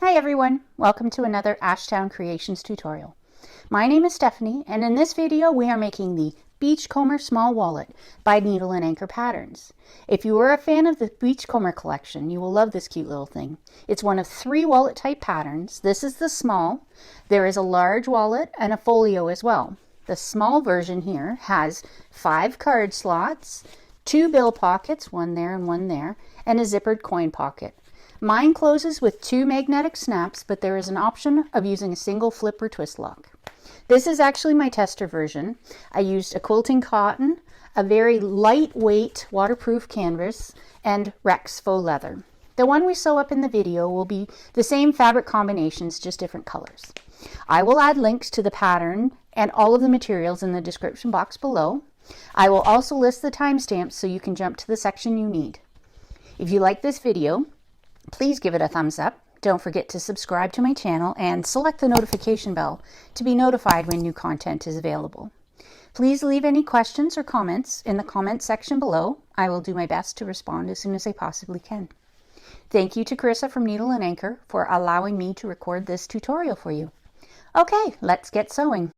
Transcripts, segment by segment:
Hi everyone, welcome to another Ashtown Creations tutorial. My name is Stephanie, and in this video we are making the Beachcomber Small Wallet by Needle and Anchor Patterns. If you are a fan of the Beachcomber collection, you will love this cute little thing. It's one of 3 wallet type patterns. This is the small. There is a large wallet and a folio as well. The small version here has 5 card slots, 2 bill pockets, one there and one there, and a zippered coin pocket. Mine closes with 2 magnetic snaps, but there is an option of using a single flip or twist lock. This is actually my tester version. I used a quilting cotton, a very lightweight waterproof canvas, and Rex faux leather. The one we sew up in the video will be the same fabric combinations, just different colors. I will add links to the pattern and all of the materials in the description box below. I will also list the timestamps so you can jump to the section you need. If you like this video, please give it a thumbs up. Don't forget to subscribe to my channel and select the notification bell to be notified when new content is available. Please leave any questions or comments in the comment section below. I will do my best to respond as soon as I possibly can. Thank you to Carissa from Needle and Anchor for allowing me to record this tutorial for you. Okay, let's get sewing.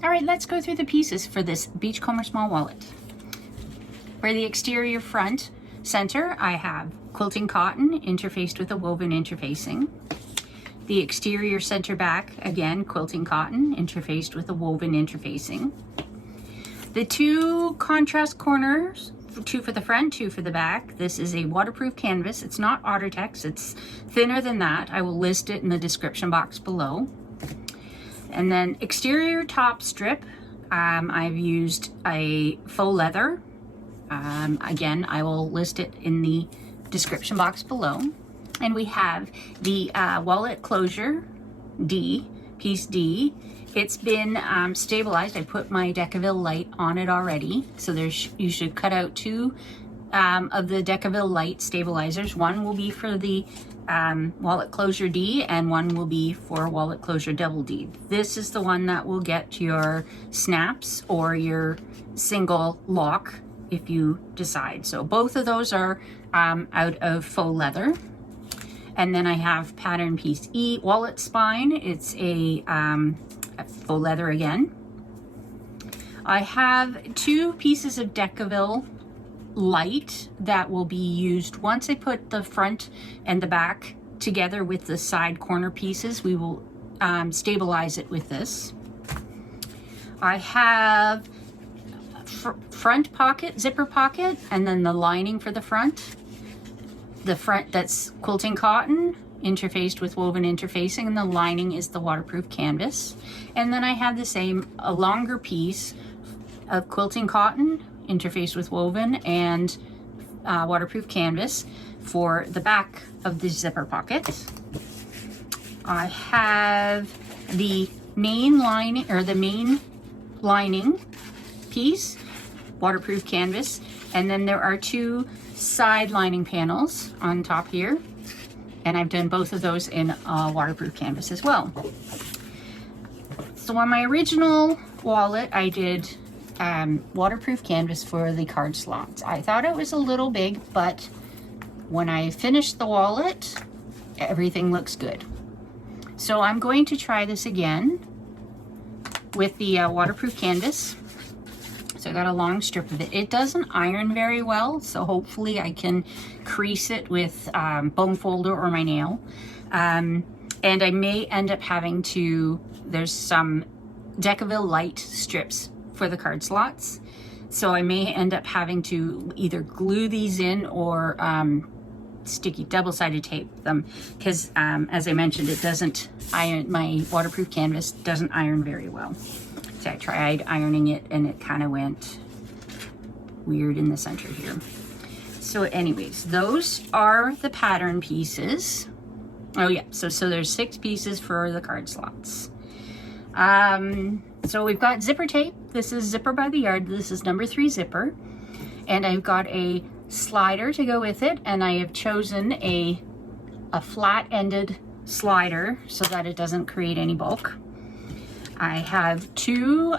All right, let's go through the pieces for this Beachcomber Small Wallet. For the exterior front center, I have quilting cotton interfaced with a woven interfacing. The exterior center back, again, quilting cotton interfaced with a woven interfacing. The 2 contrast corners, 2 for the front, 2 for the back. This is a waterproof canvas. It's not Ottertex, it's thinner than that. I will list it in the description box below. And then exterior top strip, I've used a faux leather. Again, I will list it in the description box below. And we have the wallet closure D, piece D. It's been stabilized. I put my Decaville light on it already. So you should cut out 2 of the Decaville light stabilizers. One will be for the wallet closure D and one will be for wallet closure double D. This is the one that will get your snaps or your single lock if you decide. So both of those are out of faux leather. And then I have pattern piece E, wallet spine. It's a faux leather again. I have 2 pieces of Decaville light that will be used once I put the front and the back together with the side corner pieces. We will stabilize it with this. I have front pocket, zipper pocket, and then the lining for the front. The front, that's quilting cotton interfaced with woven interfacing, and the lining is the waterproof canvas. And then I have the same, a longer piece of quilting cotton interfaced with woven and waterproof canvas for the back of the zipper pocket. I have the main lining, or the main lining piece, waterproof canvas, and then there are 2 side lining panels on top here, and I've done both of those in waterproof canvas as well. So on my original wallet I did waterproof canvas for the card slots. I thought it was a little big, but when I finished the wallet everything looks good. So I'm going to try this again with the waterproof canvas. So I got a long strip of it. It doesn't iron very well, so hopefully I can crease it with bone folder or my nail. And I may end up having to, there's some Decaville light strips for the card slots. So I may end up having to either glue these in or sticky double-sided tape them, because as I mentioned, it doesn't iron, my waterproof canvas doesn't iron very well. So I tried ironing it and it kind of went weird in the center here. So anyways, those are the pattern pieces. Oh yeah, so there's 6 pieces for the card slots. So we've got zipper tape. This is Zipper by the Yard. This is number 3 zipper. And I've got a slider to go with it, and I have chosen a flat-ended slider so that it doesn't create any bulk. I have 2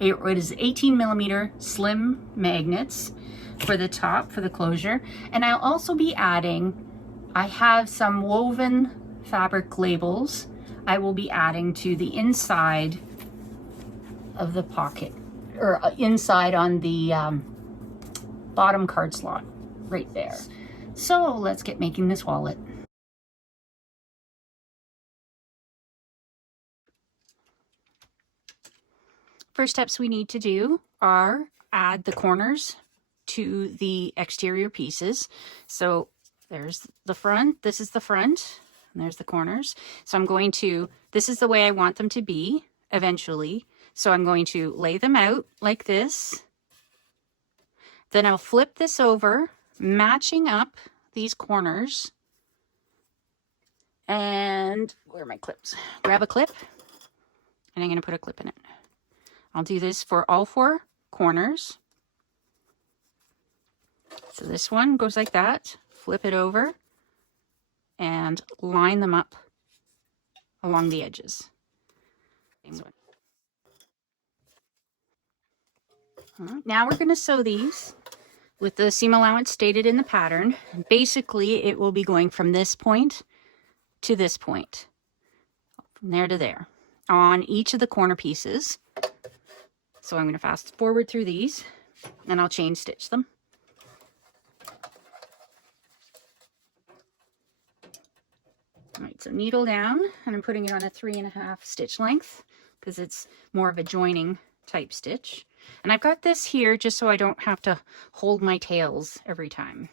it is 18mm slim magnets. for the top, for the closure. And I'll also be adding, I have some woven fabric labels I will be adding to the inside of the pocket, or inside on the bottom card slot right there. So let's get making this wallet. First steps we need to do are add the corners to the exterior pieces. So there's the front, this is the front, and there's the corners. So I'm going to, this is the way I want them to be eventually. So I'm going to lay them out like this. Then I'll flip this over, matching up these corners. And where are my clips? Grab a clip, and I'm going to put a clip in it. I'll do this for all 4 corners. So this one goes like that, flip it over, and line them up along the edges. Now we're going to sew these with the seam allowance stated in the pattern. Basically, it will be going from this point to this point, from there to there, on each of the corner pieces. So I'm going to fast forward through these, and I'll chain stitch them. All right, so needle down, and I'm putting it on a 3.5 stitch length because it's more of a joining type stitch. And I've got this here just so I don't have to hold my tails every time.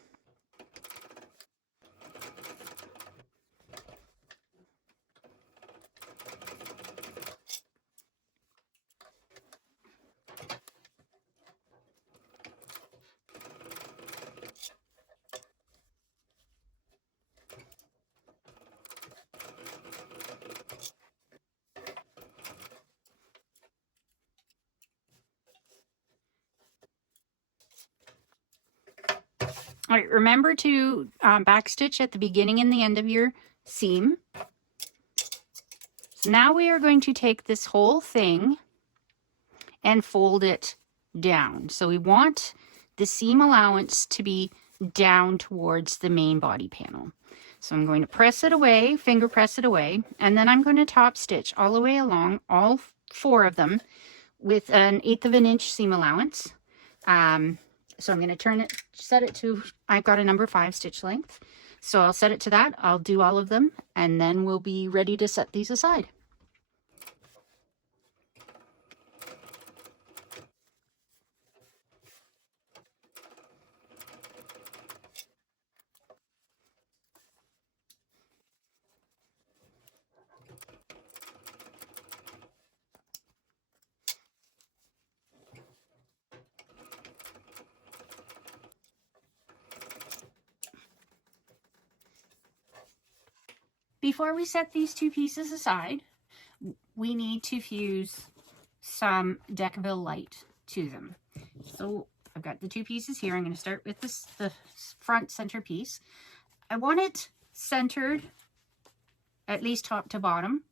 All right, remember to backstitch at the beginning and the end of your seam. So now we are going to take this whole thing and fold it down. So we want the seam allowance to be down towards the main body panel. So I'm going to press it away, finger press it away, and then I'm going to top stitch all the way along, all 4 of them, with an 1/8 of an inch seam allowance. So I'm going to turn it, set it to, I've got a number 5 stitch length. So I'll set it to that. I'll do all of them, and then we'll be ready to set these aside. Before we set these 2 pieces aside, we need to fuse some Decaville light to them. So I've got the 2 pieces here. I'm going to start with the front center piece. I want it centered at least top to bottom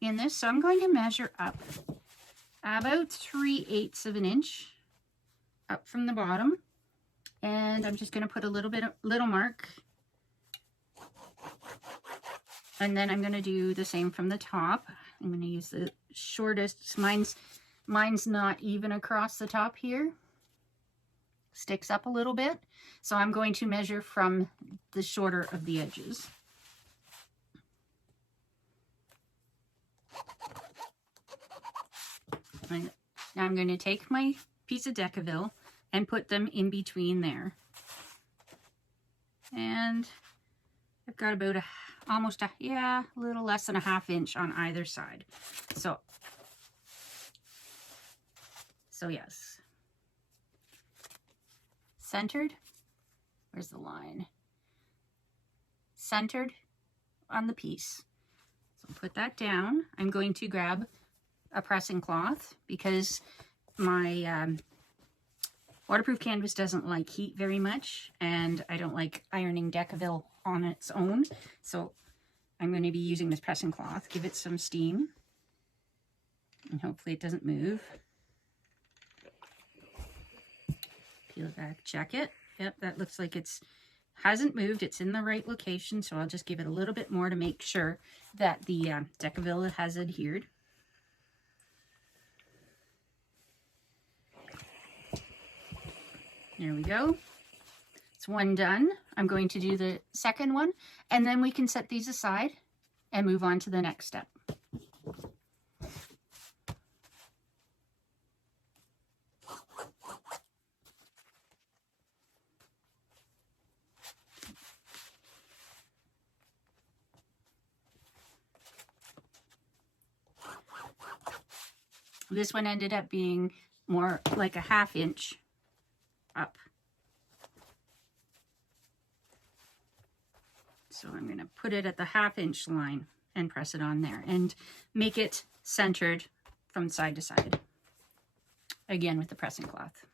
in this. So I'm going to measure up about 3/8 of an inch up from the bottom. And I'm just going to put a little mark. And then I'm going to do the same from the top. I'm going to use the shortest. Mine's not even across the top here. Sticks up a little bit. So I'm going to measure from the shorter of the edges. And now I'm going to take my piece of Decaville and put them in between there. And I've got about almost a little less than a 1/2 inch on either side. So yes. Centered. Where's the line? Centered on the piece. So put that down. I'm going to grab a pressing cloth because my waterproof canvas doesn't like heat very much, and I don't like ironing Decaville on its own. So I'm going to be using this pressing cloth. Give it some steam, and hopefully it doesn't move. peel it back, check it. Yep, that looks like it's hasn't moved. It's in the right location, so I'll just give it a little bit more to make sure that the Decavilla has adhered. There we go. It's one done. I'm going to do the second one, and then we can set these aside and move on to the next step. This one ended up being more like a 1/2 inch up. So I'm going to put it at the 1/2 inch line and press it on there and make it centered from side to side. Again with the pressing cloth.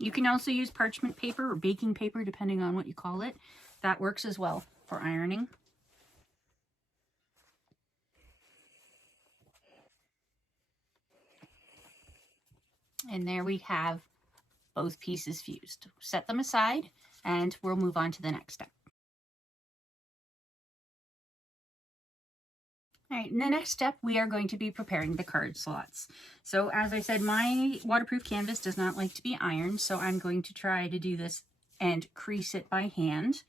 You can also use parchment paper or baking paper depending on what you call it. That works as well for ironing. And there we have both pieces fused. Set them aside and we'll move on to the next step. All right, in the next step, we are going to be preparing the card slots. So as I said, my waterproof canvas does not like to be ironed, so I'm going to try to do this and crease it by hand.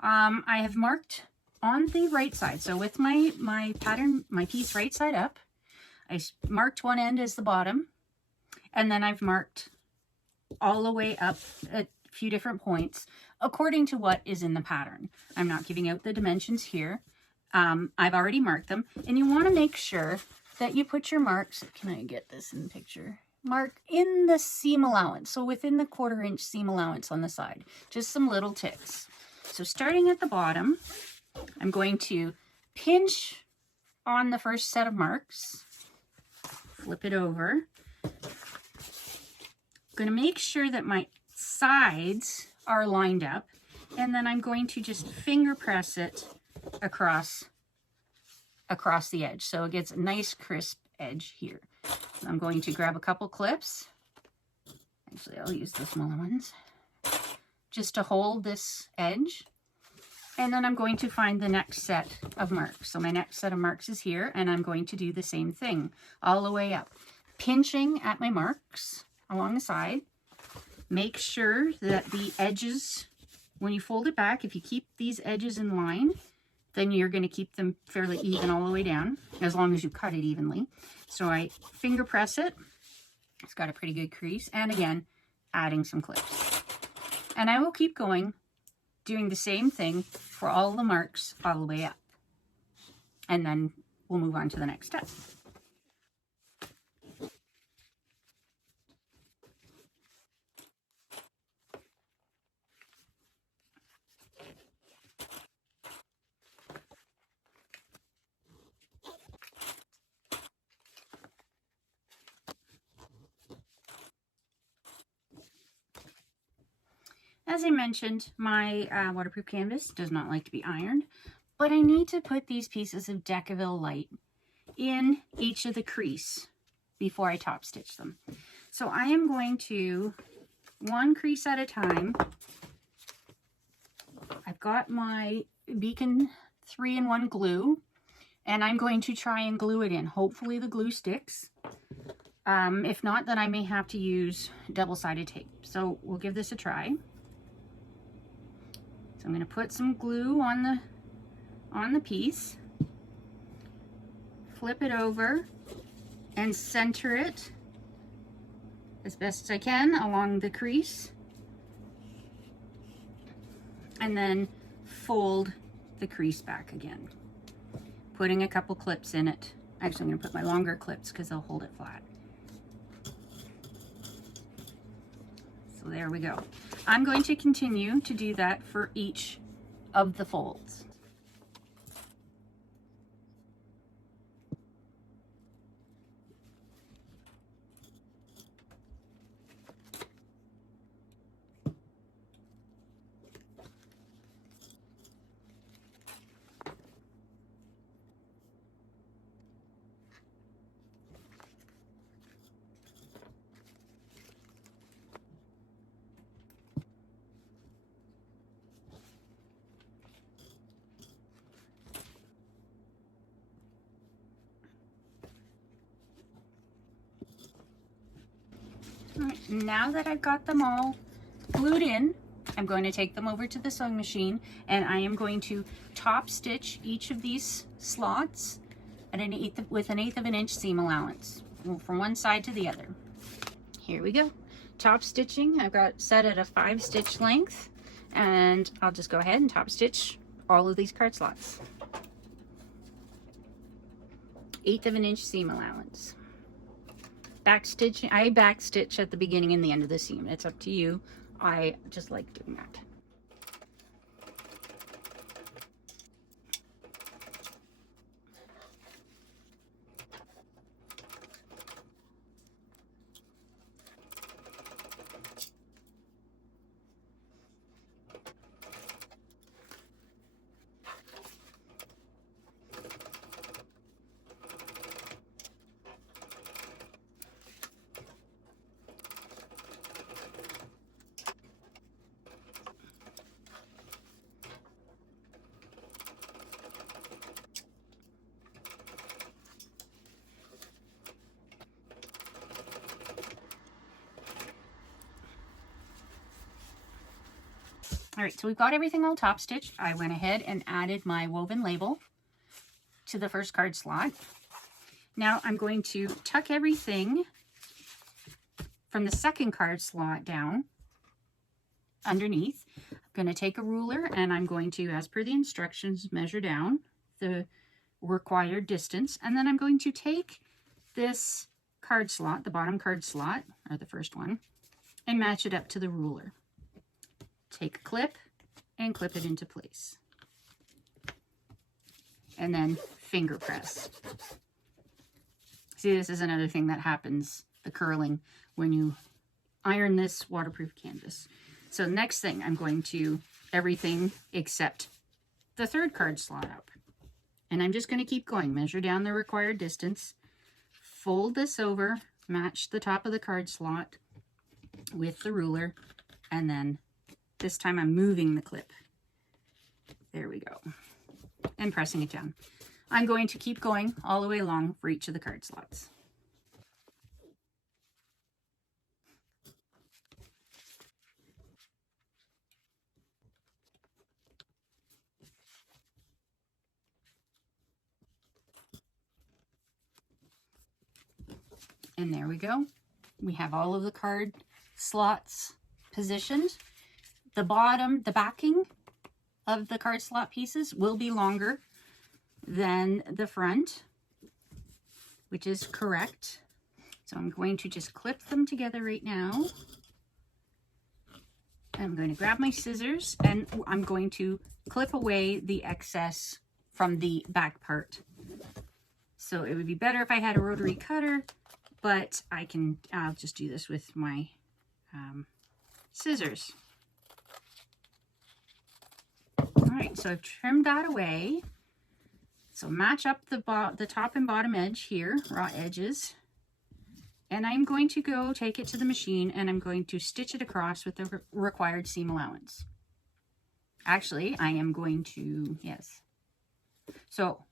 I have marked on the right side. So with my pattern, my piece right side up, I marked one end as the bottom, and then I've marked all the way up at a few different points according to what is in the pattern. I'm not giving out the dimensions here. I've already marked them, and you want to make sure that you put your marks. Can I get this in the picture? Mark in the seam allowance, so within the 1/4 inch seam allowance on the side. Just some little ticks. So starting at the bottom, I'm going to pinch on the first set of marks, flip it over. I'm going to make sure that my sides are lined up, and then I'm going to just finger press it across the edge, so it gets a nice crisp edge here. So I'm going to grab a couple clips. Actually, I'll use the smaller ones just to hold this edge, and then I'm going to find the next set of marks. So my next set of marks is here, and I'm going to do the same thing all the way up, pinching at my marks along the side. Make sure that the edges, when you fold it back, if you keep these edges in line, then you're going to keep them fairly even all the way down, as long as you cut it evenly. So I finger press it. It's got a pretty good crease. And again, adding some clips. And I will keep going, doing the same thing for all the marks all the way up. And then we'll move on to the next step. As I mentioned, my waterproof canvas does not like to be ironed, but I need to put these pieces of Decaville light in each of the crease before I top stitch them. So I am going to, one crease at a time. I've got my Beacon 3-in-1 glue, and I'm going to try and glue it in. Hopefully the glue sticks. If not, then I may have to use double-sided tape. So we'll give this a try. So I'm going to put some glue on the piece, flip it over, and center it as best as I can along the crease, and then fold the crease back again, putting a couple clips in it. Actually, I'm going to put my longer clips because they'll hold it flat. So there we go. I'm going to continue to do that for each of the folds. now that I've got them all glued in, I'm going to take them over to the sewing machine, and I am going to top stitch each of these slots at with 1/8 of an inch seam allowance from one side to the other. Here we go. Top stitching, I've got set at a 5 stitch length, and I'll just go ahead and top stitch all of these card slots. 1/8 of an inch seam allowance. Back stitching, I back stitch at the beginning and the end of the seam. It's up to you. I just like doing that. All right, so we've got everything all top stitched. I went ahead and added my woven label to the first card slot. Now I'm going to tuck everything from the second card slot down underneath. I'm going to take a ruler and I'm going to, as per the instructions, measure down the required distance. And then I'm going to take this card slot, the bottom card slot, or the first one, and match it up to the ruler. Take a clip and clip it into place. And then finger press. See, this is another thing that happens, the curling, when you iron this waterproof canvas. So next thing, I'm going to everything except the third card slot up. And I'm just going to keep going. Measure down the required distance. Fold this over, match the top of the card slot with the ruler, and then this time I'm moving the clip. There we go. And pressing it down. I'm going to keep going all the way along for each of the card slots. And there we go. We have all of the card slots positioned. The bottom, the backing of the card slot pieces will be longer than the front, which is correct. So I'm going to just clip them together right now. I'm going to grab my scissors and I'm going to clip away the excess from the back part. So it would be better if I had a rotary cutter, but I'll just do this with my scissors. All right, so I've trimmed that away. So match up the top and bottom edge here, raw edges. And I'm going to go take it to the machine and I'm going to stitch it across with the required seam allowance. Actually, I am going to, yes. So,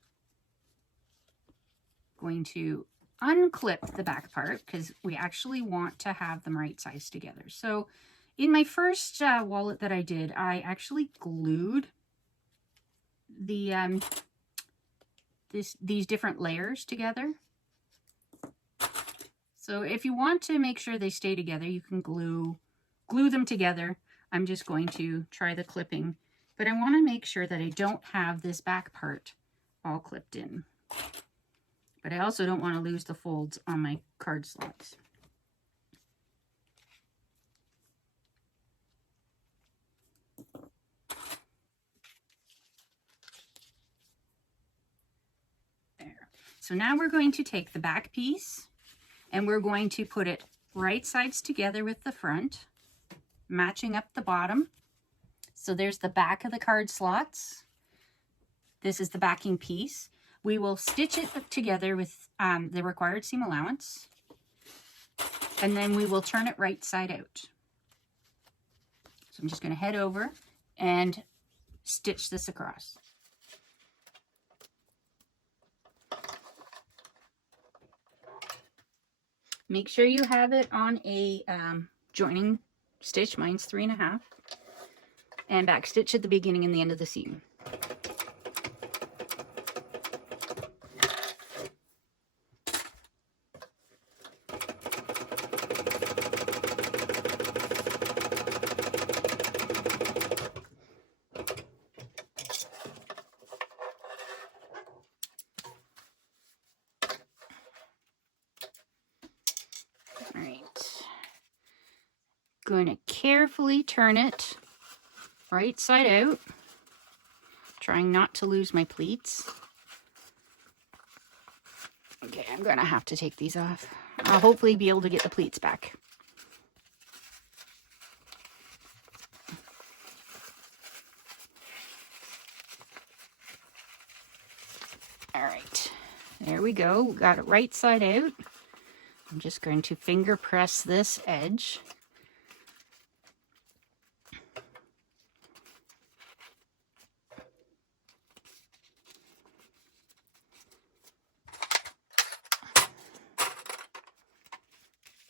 going to unclip the back part because we actually want to have them right sized together. So, in my first wallet that I did, I actually glued the these different layers together. So if you want to make sure they stay together, you can glue them together. I'm just going to try the clipping, but I want to make sure that I don't have this back part all clipped in. But I also don't want to lose the folds on my card slots. There. So now we're going to take the back piece and we're going to put it right sides together with the front, matching up the bottom. So there's the back of the card slots. This is the backing piece. We will stitch it together with the required seam allowance, and then we will turn it right side out. So I'm just going to head over and stitch this across. Make sure you have it on a joining stitch. Mine's 3.5, and back stitch at the beginning and the end of the seam. All right, going to carefully turn it right side out, trying not to lose my pleats. Okay, I'm gonna have to take these off. I'll hopefully be able to get the pleats back. All right, there we go. We got it right side out. I'm just going to finger press this edge.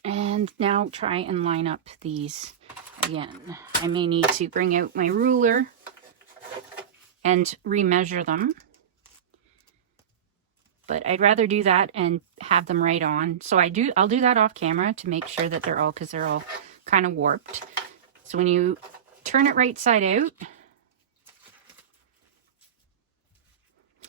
And now try and line up these again. I may need to bring out my ruler and remeasure them, but I'd rather do that and have them right on. So I'll do that off camera to make sure that they're all, because they're all kind of warped. So when you turn it right side out,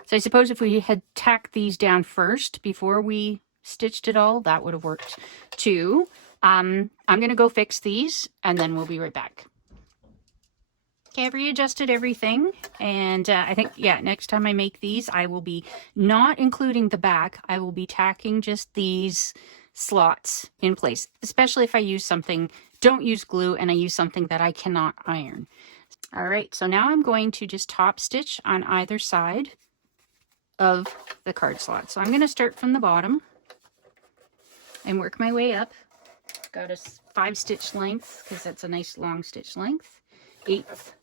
so I suppose if we had tacked these down first before we stitched it all, that would have worked too. I'm going to go fix these and then we'll be right back. Okay, I've readjusted everything, and I think, yeah, next time I make these, I will be not including the back. I will be tacking just these slots in place, especially if I use something, don't use glue, and I use something that I cannot iron. All right, so now I'm going to just top stitch on either side of the card slot. So I'm going to start from the bottom and work my way up. Got a 5 stitch length because that's a nice long stitch length, 1/8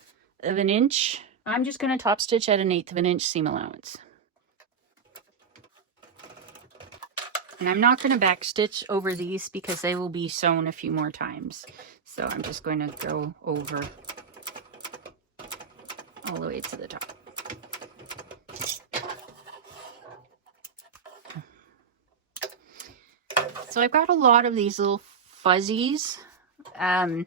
of an inch. I'm just going to top stitch at 1/8 of an inch seam allowance. And I'm not going to back stitch over these because they will be sewn a few more times. So I'm just going to go over all the way to the top. So I've got a lot of these little fuzzies from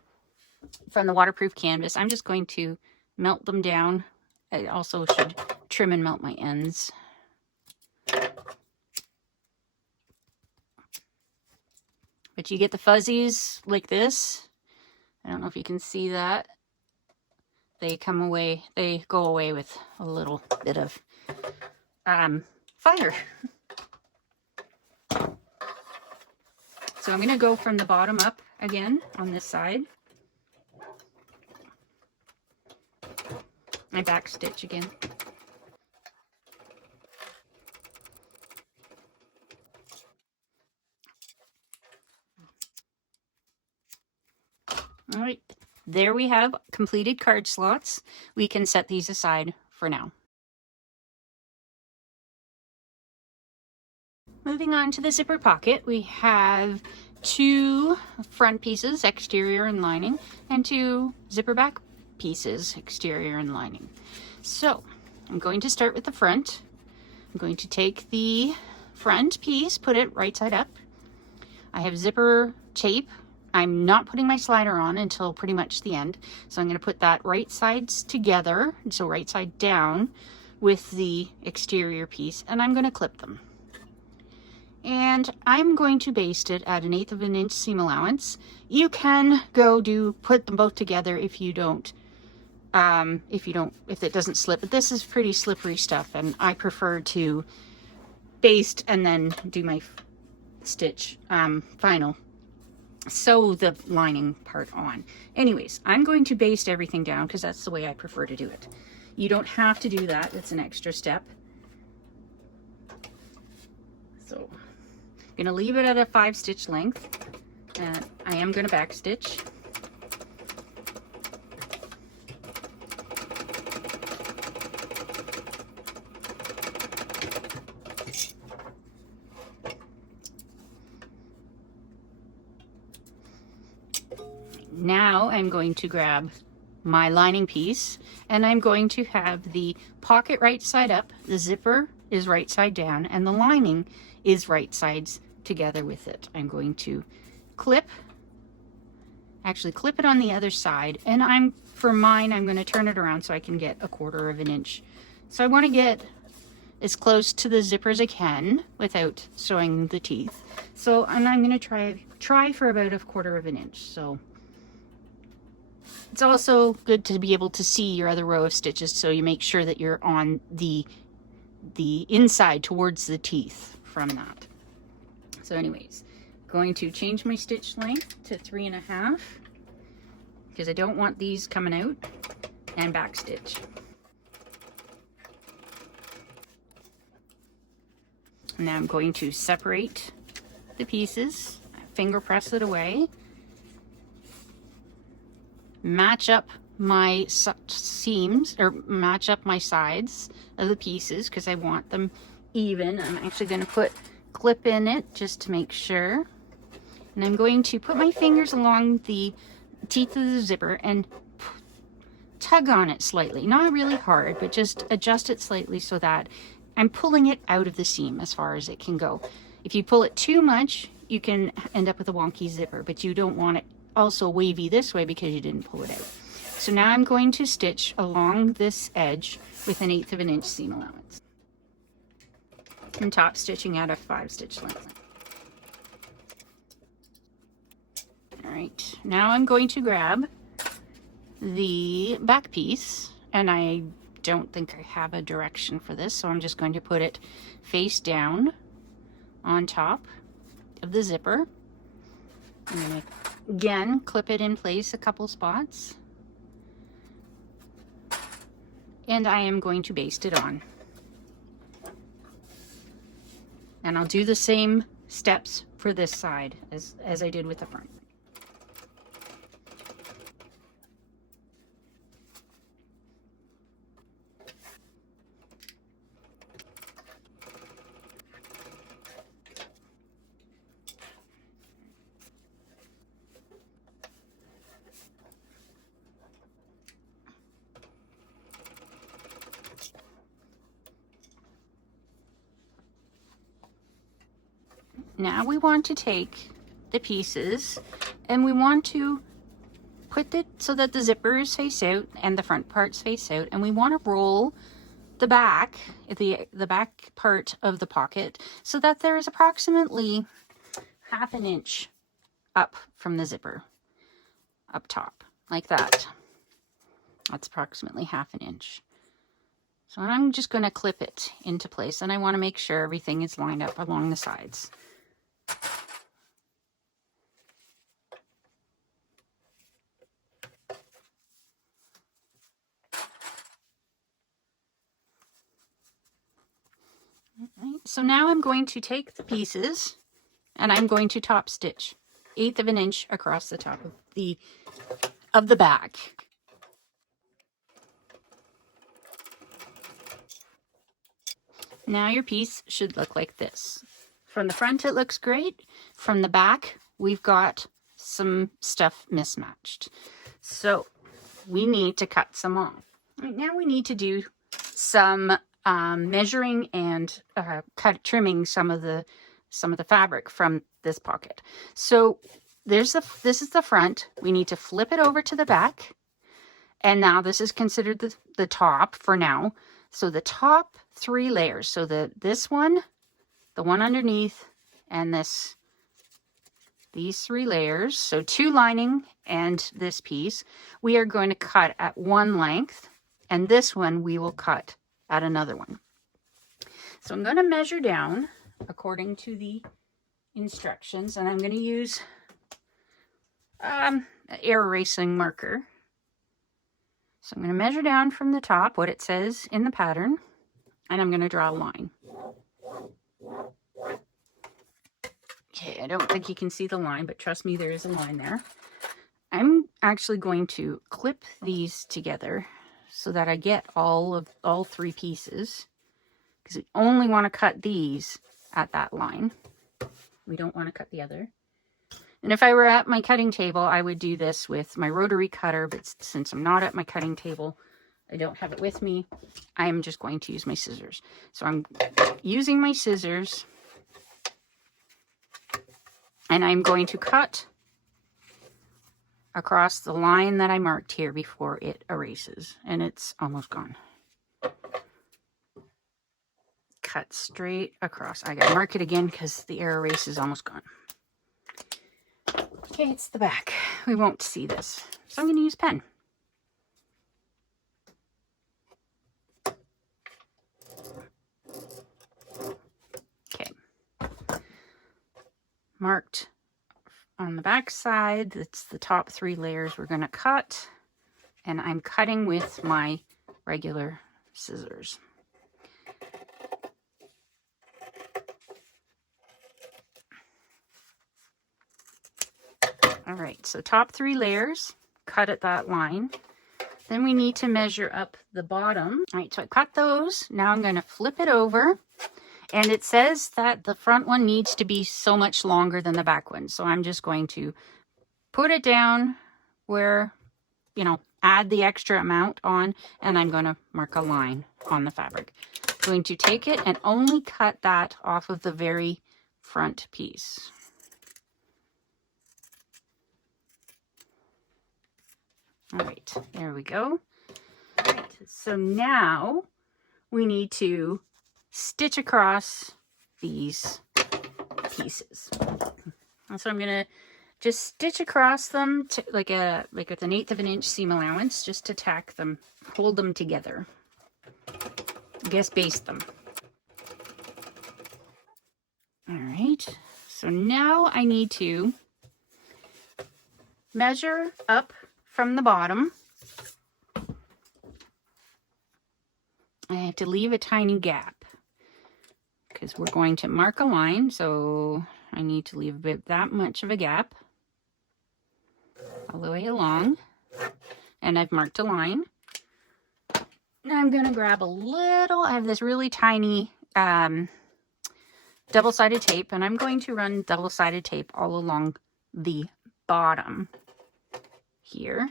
the waterproof canvas. I'm just going to melt them down. I also should trim and melt my ends. But you get the fuzzies like this. I don't know if you can see that. They come away, they go away with a little bit of fire. So I'm going to go from the bottom up again on this side. I back stitch again. All right, there we have completed card slots. We can set these aside for now. Moving on to the zipper pocket, we have 2 front pieces, exterior and lining, and 2 zipper back pieces, exterior and lining. So I'm going to start with the front. I'm going to take the front piece, put it right side up. I have zipper tape. I'm not putting my slider on until pretty much the end. So I'm going to put that right sides together, so right side down with the exterior piece, and I'm going to clip them. And I'm going to baste it at 1/8 of an inch seam allowance. You can go put them both together if you don't, if it doesn't slip, but this is pretty slippery stuff and I prefer to baste and then do my stitch, final, sew the lining part on. Anyways, I'm going to baste everything down because that's the way I prefer to do it. You don't have to do that, it's an extra step. So I'm going to leave it at a 5 stitch length, and I am going to back stitch. Now I'm going to grab my lining piece, and I'm going to have the pocket right side up, the zipper is right side down, and the lining is right sides together with it. I'm going to actually clip it on the other side, and for mine, I'm going to turn it around so I can get 1/4 of an inch. So I want to get as close to the zipper as I can without showing the teeth. So, and I'm going to try for about 1/4 of an inch. So it's also good to be able to see your other row of stitches, so you make sure that you're on the inside towards the teeth from that. So anyways, going to change my stitch length to 3.5 because I don't want these coming out, and back stitch. Now I'm going to separate the pieces, finger press it away, match up my seams, or match up my sides of the pieces because I want them even. I'm actually going to put clip in it just to make sure, and I'm going to put my fingers along the teeth of the zipper and tug on it slightly, not really hard, but just adjust it slightly so that I'm pulling it out of the seam as far as it can go. If you pull it too much, you can end up with a wonky zipper, but you don't want it also wavy this way because you didn't pull it out. So now I'm going to stitch along this edge with 1/8 of an inch seam allowance. I'm top stitching at a 5 stitch length. All right, now I'm going to grab the back piece, and I don't think I have a direction for this, so I'm just going to put it face down on top of the zipper. I'm going to again clip it in place a couple spots, and I am going to baste it on. And I'll do the same steps for this side as I did with the front. Now we want to take the pieces and we want to put it so that the zipper is face out and the front parts face out, and we want to roll the back, the back part of the pocket so that there is approximately 1/2 inch up from the zipper, up top, like that. That's approximately 1/2 inch. So I'm just going to clip it into place, and I want to make sure everything is lined up along the sides. Right, so now I'm going to take the pieces and I'm going to top stitch 1/8 of an inch across the top of the back. Now your piece should look like this. From the front it looks great. From the back we've got some stuff mismatched. So we need to cut some off. Right, now we need to do some measuring and trimming some of the fabric from this pocket. So this is the front. We need to flip it over to the back, and now this is considered the top for now. So the top 3 layers, so this one, the one underneath, and these 3 layers, so 2 lining and this piece, we are going to cut at one length, and this one we will cut at another one. So I'm going to measure down according to the instructions, and I'm going to use an air erasing marker. So I'm going to measure down from the top what it says in the pattern, and I'm going to draw a line. Okay, I don't think you can see the line, but trust me, there is a line there. I'm actually going to clip these together so that I get all 3 pieces, because we only want to cut these at that line. We don't want to cut the other. And if I were at my cutting table, I would do this with my rotary cutter, but since I'm not at my cutting table, I don't have it with me, I'm just going to use my scissors. So I'm using my scissors, and I'm going to cut across the line that I marked here before it erases, and it's almost gone. Cut straight across. I gotta mark it again because the air erase is almost gone. Okay, it's the back. We won't see this, so I'm going to use pen. Okay. Marked on the back side. That's the top 3 layers we're going to cut. And I'm cutting with my regular scissors. All right, so top 3 layers, cut at that line. Then we need to measure up the bottom. All right, so I cut those. Now I'm going to flip it over. And it says that the front one needs to be so much longer than the back one. So I'm just going to put it down where, you know, add the extra amount on, and I'm going to mark a line on the fabric. I'm going to take it and only cut that off of the very front piece. All right, there we go. All right, so now we need to stitch across these pieces. And so I'm going to just stitch across them to, like with 1/8 of an inch seam allowance, just to tack them, hold them together. I guess baste them. All right, so now I need to measure up from the bottom. I have to leave a tiny gap because we're going to mark a line, so I need to leave about that much of a gap all the way along. And I've marked a line. Now I'm going to grab a little, I have this really tiny double-sided tape, and I'm going to run double-sided tape all along the bottom here.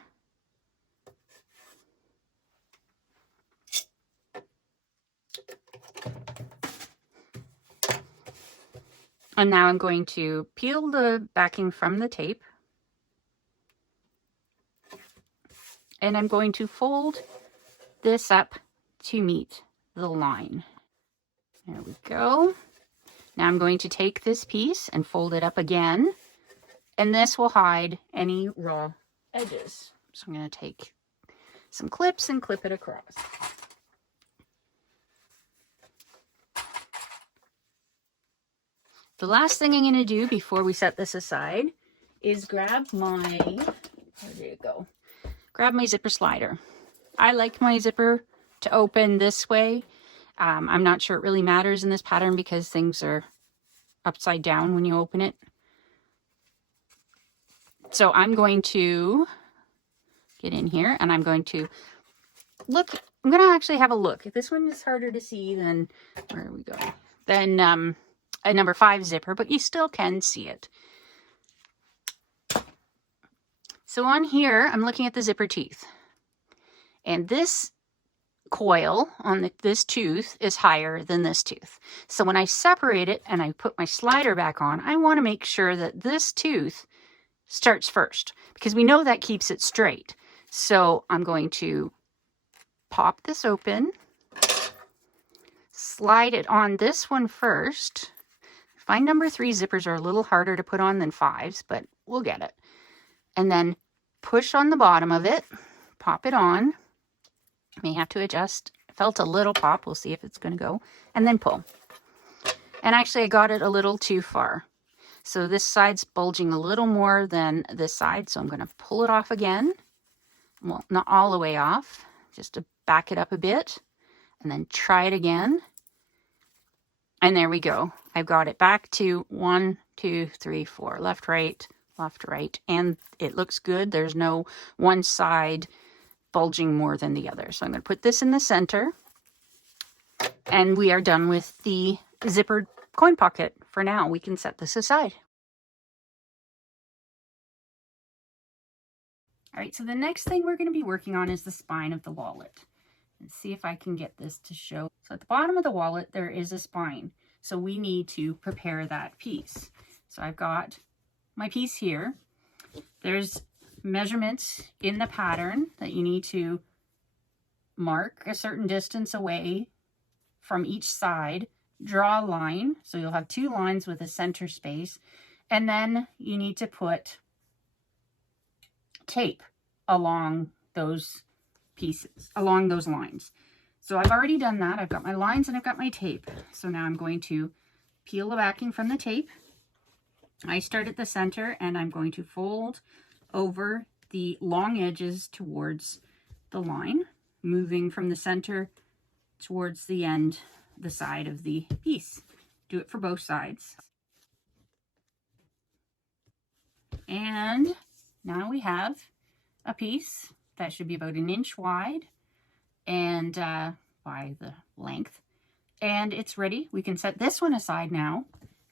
And now I'm going to peel the backing from the tape. And I'm going to fold this up to meet the line. There we go. Now I'm going to take this piece and fold it up again. And this will hide any raw edges. So I'm going to take some clips and clip it across. The last thing I'm going to do before we set this aside is grab my, where did it go? Grab my zipper slider. I like my zipper to open this way. I'm not sure it really matters in this pattern because things are upside down when you open it. So I'm going to get in here and I'm going to look. I'm going to actually have a look. This one is harder to see than, where are we going? Than a number 5 zipper, but you still can see it. So on here, I'm looking at the zipper teeth. And this coil on this tooth is higher than this tooth. So when I separate it and I put my slider back on, I want to make sure that this tooth starts first because we know that keeps it straight. So I'm going to pop this open, slide it on this one first. I find number 3 zippers are a little harder to put on than 5s, but we'll get it. And then push on the bottom of it, pop it on. May have to adjust. Felt a little pop. We'll see if it's going to go. And then pull. And actually, I got it a little too far. So this side's bulging a little more than this side. So I'm going to pull it off again. Well, not all the way off. Just to back it up a bit. And then try it again. And there we go. I've got it back to 1, 2, 3, 4. Left, right, left, right. And it looks good. There's no one side bulging more than the other. So I'm going to put this in the center. And we are done with the zippered coin pocket. For now, we can set this aside. All right, so the next thing we're going to be working on is the spine of the wallet. Let's see if I can get this to show. So at the bottom of the wallet, there is a spine. So we need to prepare that piece. So I've got my piece here. There's measurements in the pattern that you need to mark a certain distance away from each side. Draw a line. So you'll have 2 lines with a center space. And then you need to put tape along those pieces, along those lines. So I've already done that. I've got my lines and I've got my tape. So now I'm going to peel the backing from the tape. I start at the center and I'm going to fold over the long edges towards the line, moving from the center towards the end, the side of the piece. Do it for both sides. And now we have a piece that should be about 1 inch wide and by the length. And it's ready. We can set this one aside now.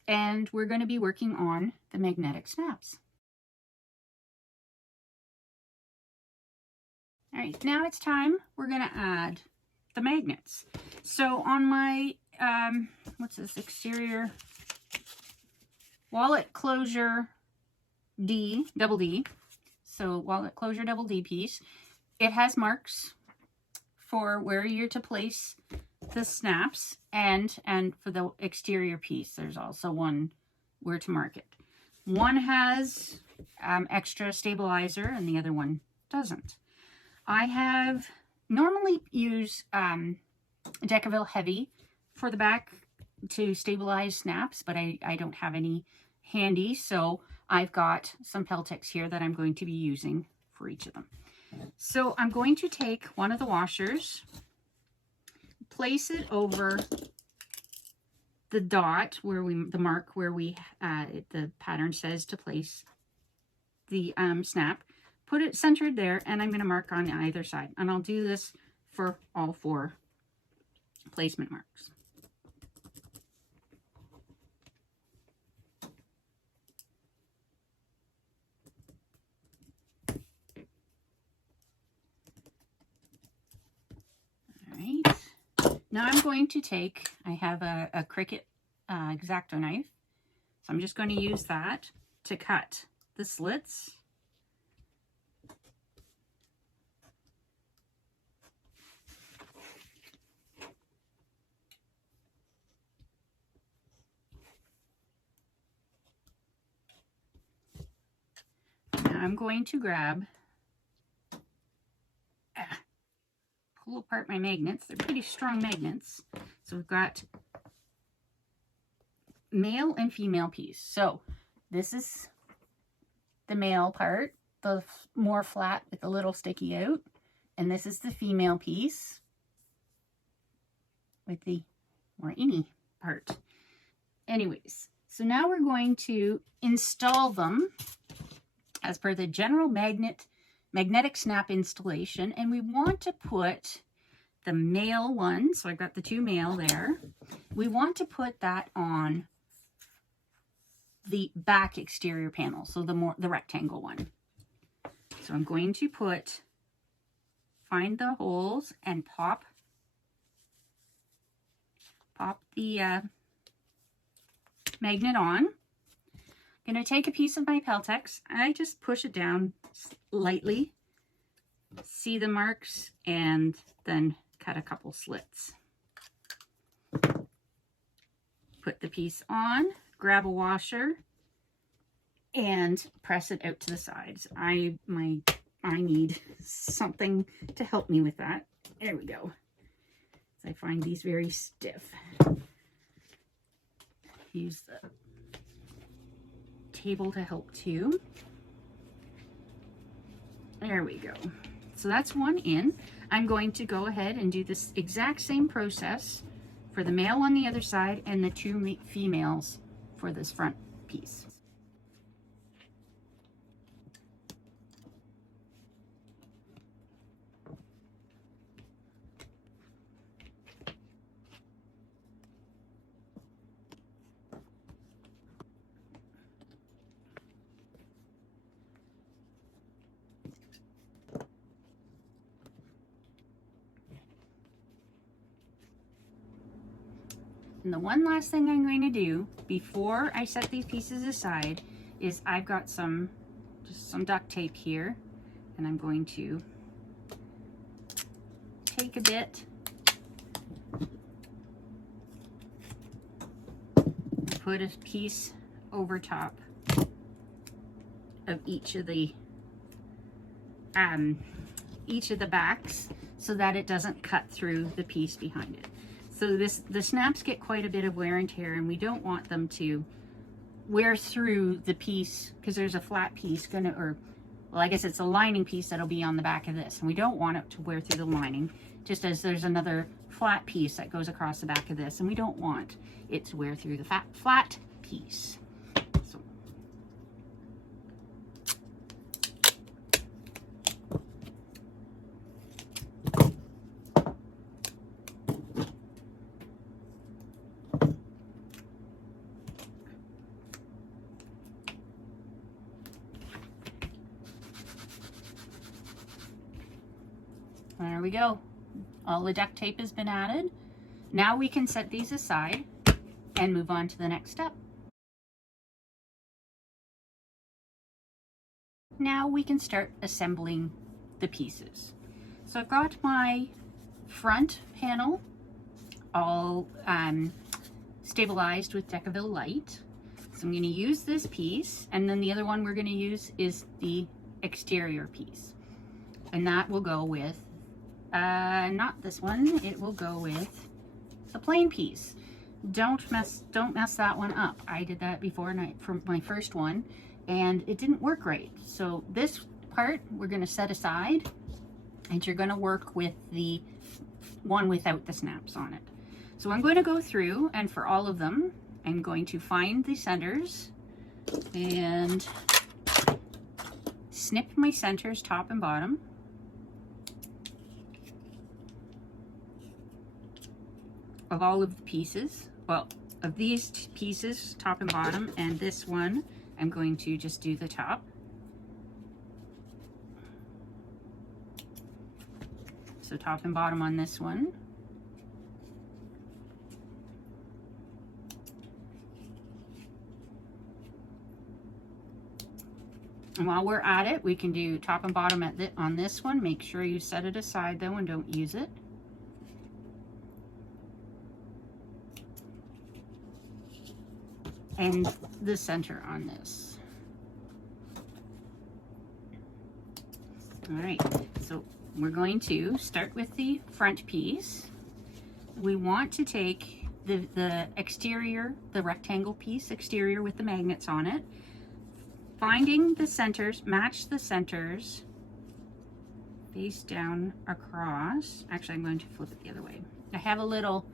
And we're going to be working on the magnetic snaps. All right, now it's time. We're going to add the magnets. So on my, what's this, exterior wallet closure double D. So wallet closure double D piece, it has marks for where you're to place the snaps and for the exterior piece. There's also one where to mark it. One has extra stabilizer and the other one doesn't. I have normally use Decaville Heavy for the back to stabilize snaps, but I don't have any handy, so I've got some Peltex here that I'm going to be using for each of them. So I'm going to take one of the washers, place it over the dot where the mark where the pattern says to place the snap, put it centered there, and I'm going to mark on either side. And I'll do this for all 4 placement marks. Now I'm going to take, I have a Cricut X-Acto knife, so I'm just going to use that to cut the slits. Now I'm going to grab, pull apart my magnets. They're pretty strong magnets. So we've got male and female piece. So this is the male part, the more flat with a little sticky out. And this is the female piece with the more inny part. Anyways, so now we're going to install them as per the general magnetic snap installation, and we want to put the male one, so I've got the 2 male there, we want to put that on the back exterior panel, so the rectangle one. So I'm going to find the holes and pop the magnet on. I'm going to take a piece of my Peltex. I just push it down lightly, see the marks, and then cut a couple slits. Put the piece on, grab a washer, and press it out to the sides. I need something to help me with that. There we go. I find these very stiff. Use the table to help too. There we go. So that's one in. I'm going to go ahead and do this exact same process for the male on the other side and the 2 females for this front piece. And the one last thing I'm going to do before I set these pieces aside is I've got just some duct tape here, and I'm going to take a bit, put a piece over top of each of the backs so that it doesn't cut through the piece behind it. So the snaps get quite a bit of wear and tear, and we don't want them to wear through the piece, because there's a flat piece well, I guess it's a lining piece that'll be on the back of this, and we don't want it to wear through the lining, just as there's another flat piece that goes across the back of this, and we don't want it to wear through the flat piece. So there we go. All the duct tape has been added. Now we can set these aside and move on to the next step. Now we can start assembling the pieces. So I've got my front panel all stabilized with Decaville Light. So I'm going to use this piece, and then the other one we're going to use is the exterior piece. And that will go with not this one, it will go with the plain piece. Don't mess that one up. I did that before for my first one, and it didn't work right. So this part we're going to set aside, and you're going to work with the one without the snaps on it. So I'm going to go through, and for all of them I'm going to find the centers and snip my centers top and bottom. Of all of the pieces, well, of these pieces, top and bottom, and this one, I'm going to just do the top. So top and bottom on this one. And while we're at it, we can do top and bottom on this one. Make sure you set it aside though and don't use it. And the center on this. All right, so we're going to start with the front piece. We want to take the exterior, the rectangle piece, exterior with the magnets on it, finding the centers, match the centers face down across. Actually, I'm going to flip it the other way. I have a little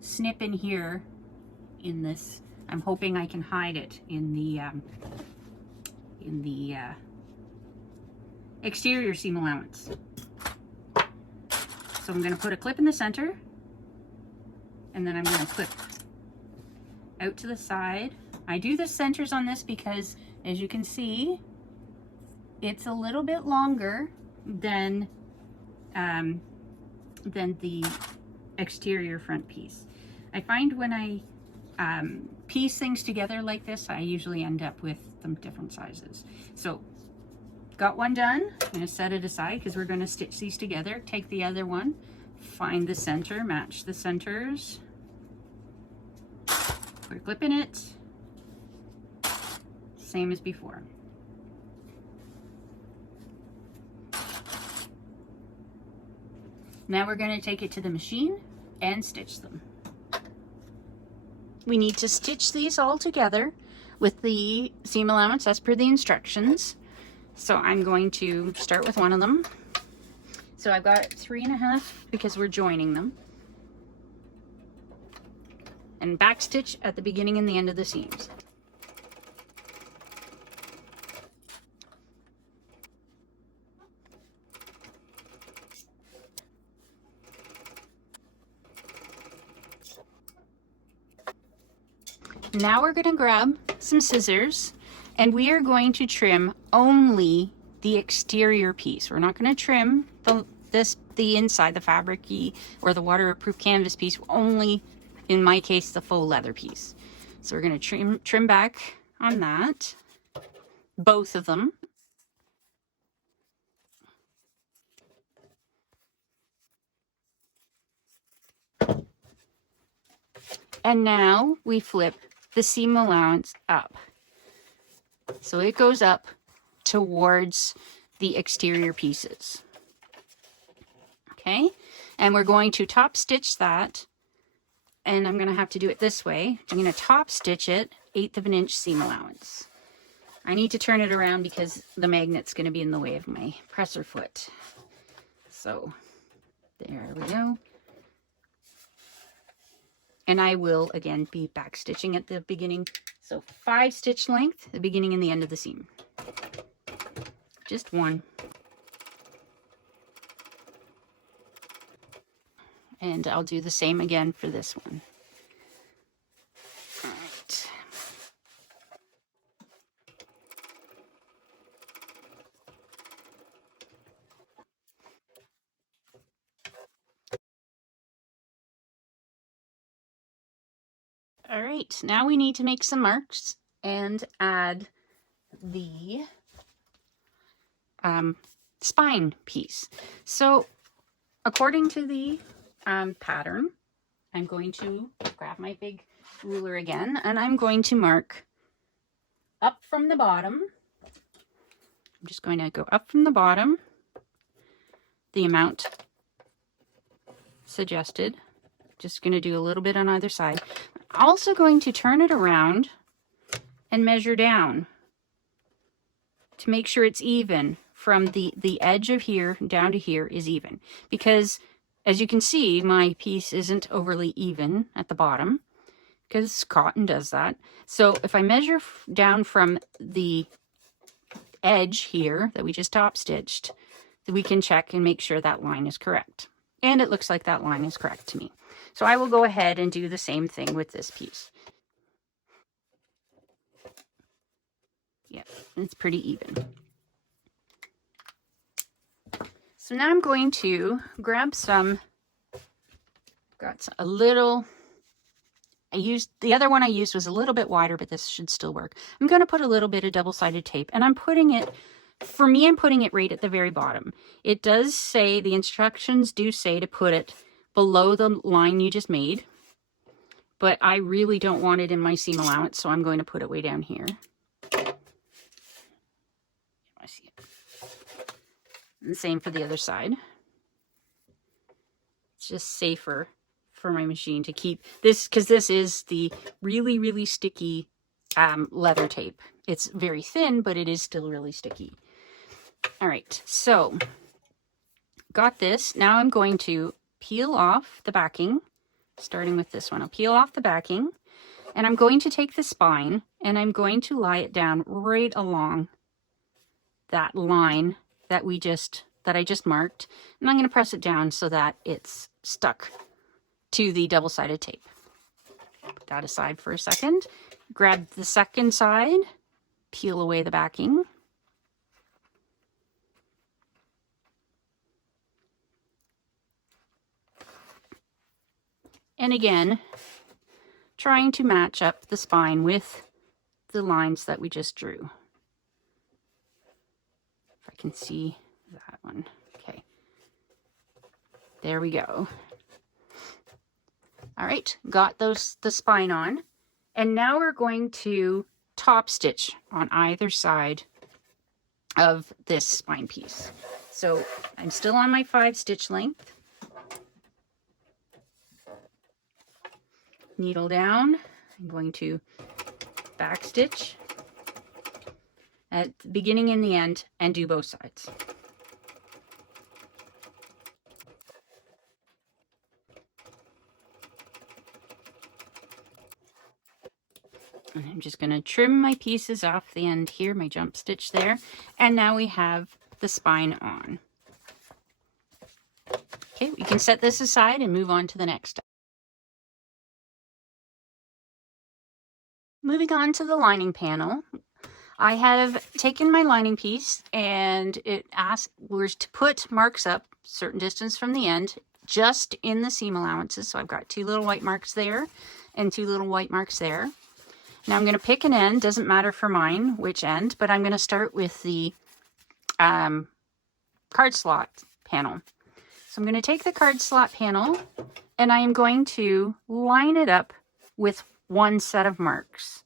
snip in here in this. I'm hoping I can hide it in the exterior seam allowance. So I'm going to put a clip in the center, and then I'm going to clip out to the side. I do the centers on this because, as you can see, it's a little bit longer than the exterior front piece. I find when I piece things together like this, I usually end up with them different sizes. So got one done. I'm going to set it aside because we're going to stitch these together. Take the other one, find the center, match the centers, put a clip in it, same as before. Now we're going to take it to the machine and stitch them. We need to stitch these all together with the seam allowance as per the instructions. So I'm going to start with one of them. So I've got 3.5 because we're joining them. And back stitch at the beginning and the end of the seams. Now we're going to grab some scissors, and we are going to trim only the exterior piece. We're not going to trim the inside, the fabric-y or the waterproof canvas piece, only in my case, the faux leather piece. So we're going to trim back on that, both of them. And now we flip the seam allowance up. So it goes up towards the exterior pieces. Okay, and we're going to top stitch that, and I'm going to have to do it this way. I'm going to top stitch it 1/8 of an inch seam allowance. I need to turn it around because the magnet's going to be in the way of my presser foot. So there we go. And I will again be back stitching at the beginning. So 5 stitch length, the beginning and the end of the seam. Just one. And I'll do the same again for this one. All right. All right, now we need to make some marks and add the spine piece. So according to the pattern, I'm going to grab my big ruler again, and I'm going to mark up from the bottom. I'm just going to go up from the bottom, the amount suggested. Just going to do a little bit on either side. I'm also going to turn it around and measure down to make sure it's even from the edge of here down to here is even. Because as you can see, my piece isn't overly even at the bottom because cotton does that. So if I measure down from the edge here that we just top stitched, we can check and make sure that line is correct. And it looks like that line is correct to me. So I will go ahead and do the same thing with this piece. Yeah, it's pretty even. So now I'm going to grab some, got a little, the other one I used was a little bit wider, but this should still work. I'm going to put a little bit of double-sided tape, and I'm putting it, for me, I'm putting it right at the very bottom. It does say, the instructions do say to put it below the line you just made, but I really don't want it in my seam allowance, so I'm going to put it way down here. I see it. And same for the other side. It's just safer for my machine to keep this, because this is the really, really sticky leather tape. It's very thin, but it is still really sticky. All right, so got this. Now I'm going to peel off the backing, starting with this one. I'll peel off the backing, and I'm going to take the spine, and I'm going to lie it down right along that line that I just marked, and I'm going to press it down so that it's stuck to the double-sided tape. Put that aside for a second. Grab the second side, peel away the backing. And again, trying to match up the spine with the lines that we just drew. If I can see that one. Okay. There we go. All right, got the spine on. And now we're going to top stitch on either side of this spine piece. So I'm still on my 5 stitch length. Needle down. I'm going to back stitch at the beginning and the end and do both sides. And I'm just going to trim my pieces off the end here, my jump stitch there, and now we have the spine on. Okay, we can set this aside and move on to the next step. Moving on to the lining panel, I have taken my lining piece and it asked was to put marks up certain distance from the end just in the seam allowances. So I've got 2 little white marks there and 2 little white marks there. Now I'm going to pick an end, doesn't matter for mine which end, but I'm going to start with the card slot panel. So I'm going to take the card slot panel and I am going to line it up with 1 set of marks.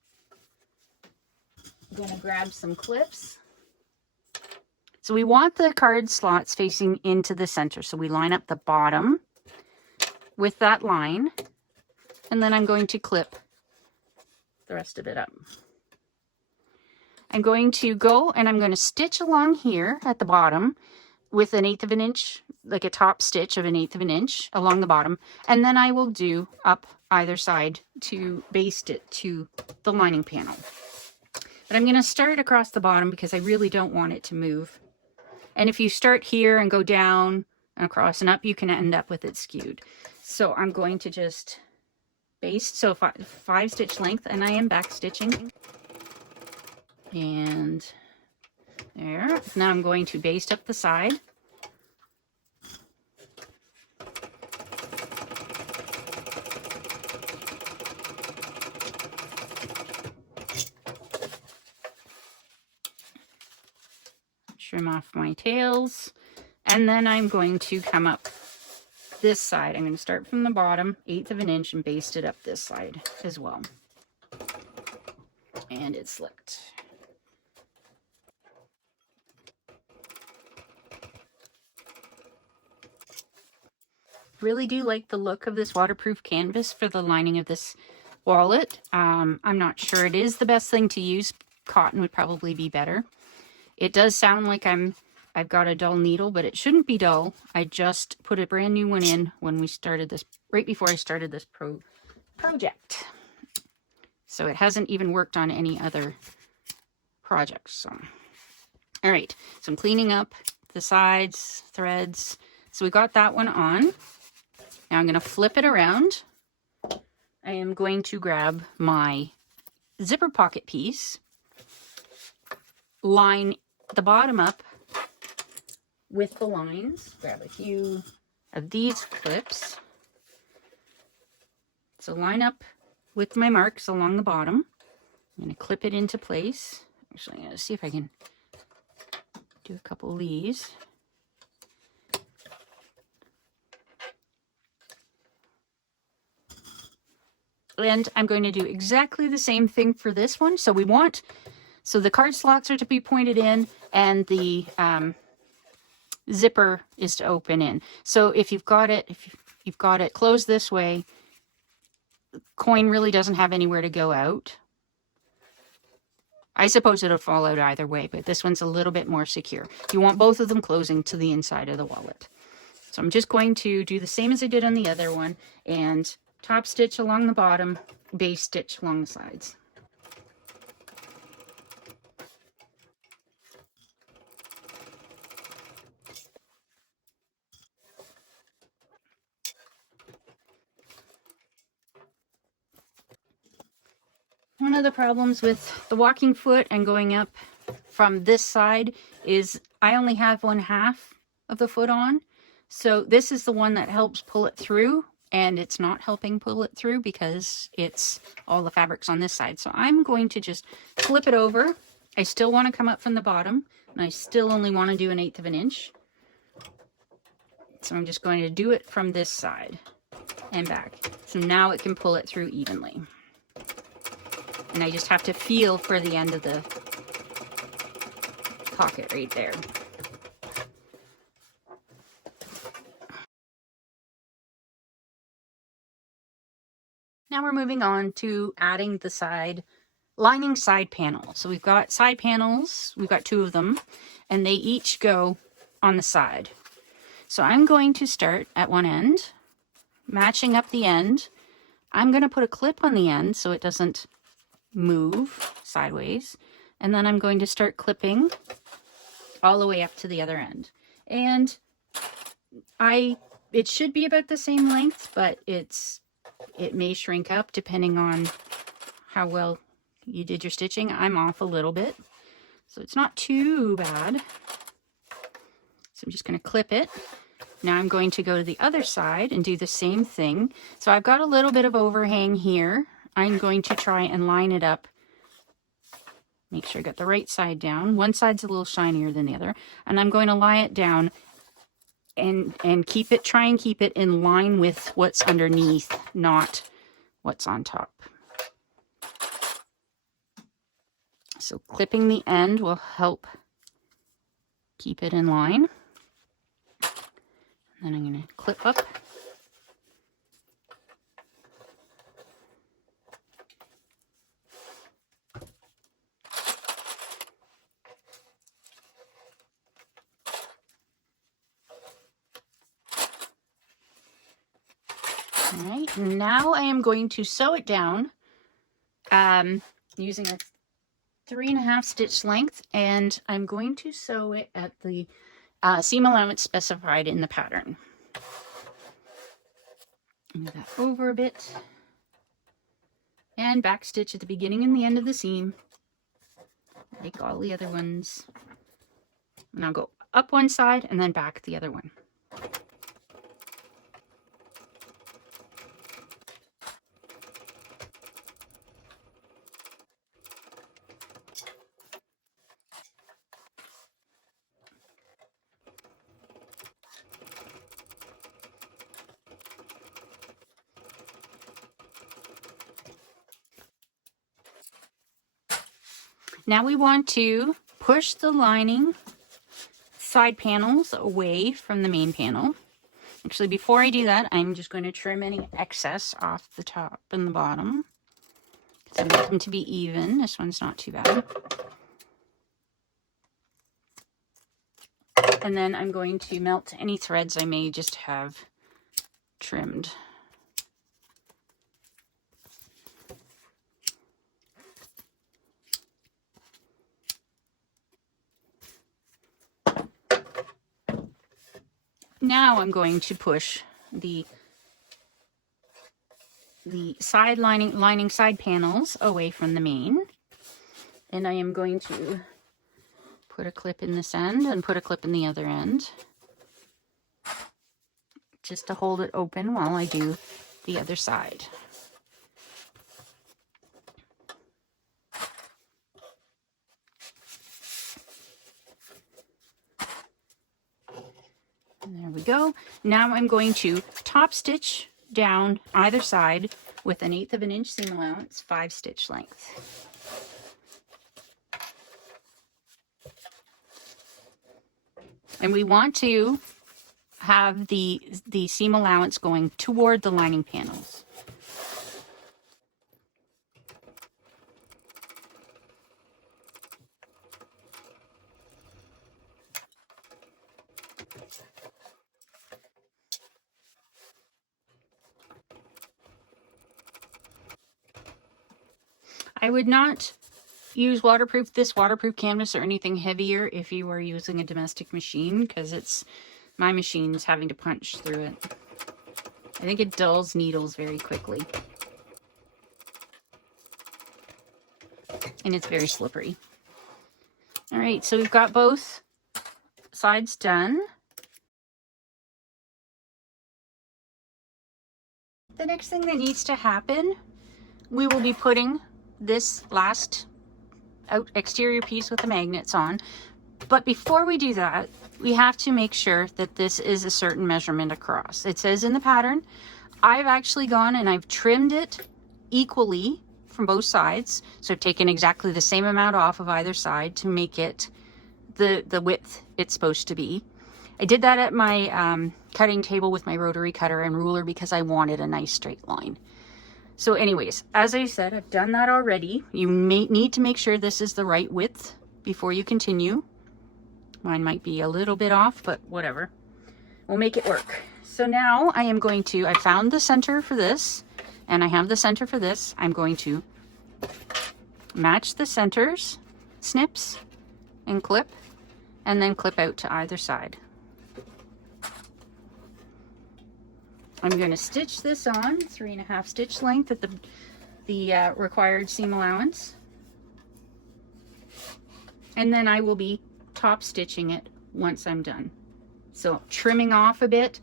I'm going to grab some clips. So we want the card slots facing into the center. So we line up the bottom with that line, and then I'm going to clip the rest of it up. I'm going to go and I'm going to stitch along here at the bottom with 1/8 of an inch, like a top stitch of 1/8 of an inch along the bottom, and then I will do up either side to baste it to the lining panel. But I'm going to start across the bottom because I really don't want it to move. And if you start here and go down and across and up, you can end up with it skewed. So I'm going to just baste, so 5 stitch length, and I am back stitching. And there. Now I'm going to baste up the side. Trim off my tails, and then I'm going to come up this side. I'm going to start from the bottom, 1/8 of an inch, and baste it up this side as well. And it's slipped. Really do like the look of this waterproof canvas for the lining of this wallet. I'm not sure it is the best thing to use. Cotton would probably be better. It does sound like I've got a dull needle, but it shouldn't be dull. I just put a brand new one in when we started this, right before I started this project. So it hasn't even worked on any other projects. So, all right, so I'm cleaning up the sides, threads. So we got that one on. Now I'm going to flip it around. I am going to grab my zipper pocket piece, line the bottom up with the lines, grab a few of these clips. So line up with my marks along the bottom. I'm going to clip it into place. Actually, I'm going to see if I can do a couple of these. And I'm going to do exactly the same thing for this one. So so the card slots are to be pointed in, and the zipper is to open in. So if you've got it closed this way, the coin really doesn't have anywhere to go out. I suppose it'll fall out either way, but this one's a little bit more secure. You want both of them closing to the inside of the wallet. So I'm just going to do the same as I did on the other one, and top stitch along the bottom, base stitch along the sides. One of the problems with the walking foot and going up from this side is I only have 1/2 of the foot on. So this is the one that helps pull it through, and it's not helping pull it through because it's all the fabrics on this side. So I'm going to just flip it over. I still want to come up from the bottom, and I still only want to do 1/8 of an inch. So I'm just going to do it from this side and back. So now it can pull it through evenly. And I just have to feel for the end of the pocket right there. Now we're moving on to adding the lining side panel. So we've got side panels, we've got 2 of them, and they each go on the side. So I'm going to start at one end, matching up the end. I'm going to put a clip on the end so it doesn't move sideways, and then I'm going to start clipping all the way up to the other end. And it should be about the same length, but it may shrink up depending on how well you did your stitching. I'm off a little bit, so it's not too bad. So I'm just going to clip it, Now I'm going to go to the other side and do the same thing. So I've got a little bit of overhang here. I'm going to try and line it up. Make sure I got the right side down. One side's a little shinier than the other. And I'm going to lie it down and try and keep it in line with what's underneath, not what's on top. So clipping the end will help keep it in line. Then I'm going to clip up. All right, now I am going to sew it down using a 3.5 stitch length, and I'm going to sew it at the seam allowance specified in the pattern. Move that over a bit and back stitch at the beginning and the end of the seam like all the other ones, and I'll go up one side and then back the other one. Now we want to push the lining side panels away from the main panel. Actually, before I do that, I'm just going to trim any excess off the top and the bottom. So I want them to be even. This one's not too bad. And then I'm going to melt any threads I may just have trimmed. Now I'm going to push the side lining side panels away from the main, and I am going to put a clip in this end and put a clip in the other end just to hold it open while I do the other side. And there we go. Now I'm going to top stitch down either side with 1/8 of an inch seam allowance, 5 stitch length. And we want to have the seam allowance going toward the lining panels. I would not use this waterproof canvas or anything heavier if you are using a domestic machine, because my machine's having to punch through it. I think it dulls needles very quickly. And it's very slippery. All right, so we've got both sides done. The next thing that needs to happen, we will be putting this last exterior piece with the magnets on. But before we do that, we have to make sure that this is a certain measurement across. It says in the pattern. I've actually gone and I've trimmed it equally from both sides. So I've taken exactly the same amount off of either side to make it the width it's supposed to be. I did that at my cutting table with my rotary cutter and ruler because I wanted a nice straight line. So anyways, as I said, I've done that already. You may need to make sure this is the right width before you continue. Mine might be a little bit off, but whatever. We'll make it work. So now I am going to, I found the center for this, and I have the center for this. I'm going to match the centers, snips, and clip, and then clip out to either side. I'm going to stitch this on 3.5 stitch length at the required seam allowance, and then I will be top stitching it once I'm done. So trimming off a bit,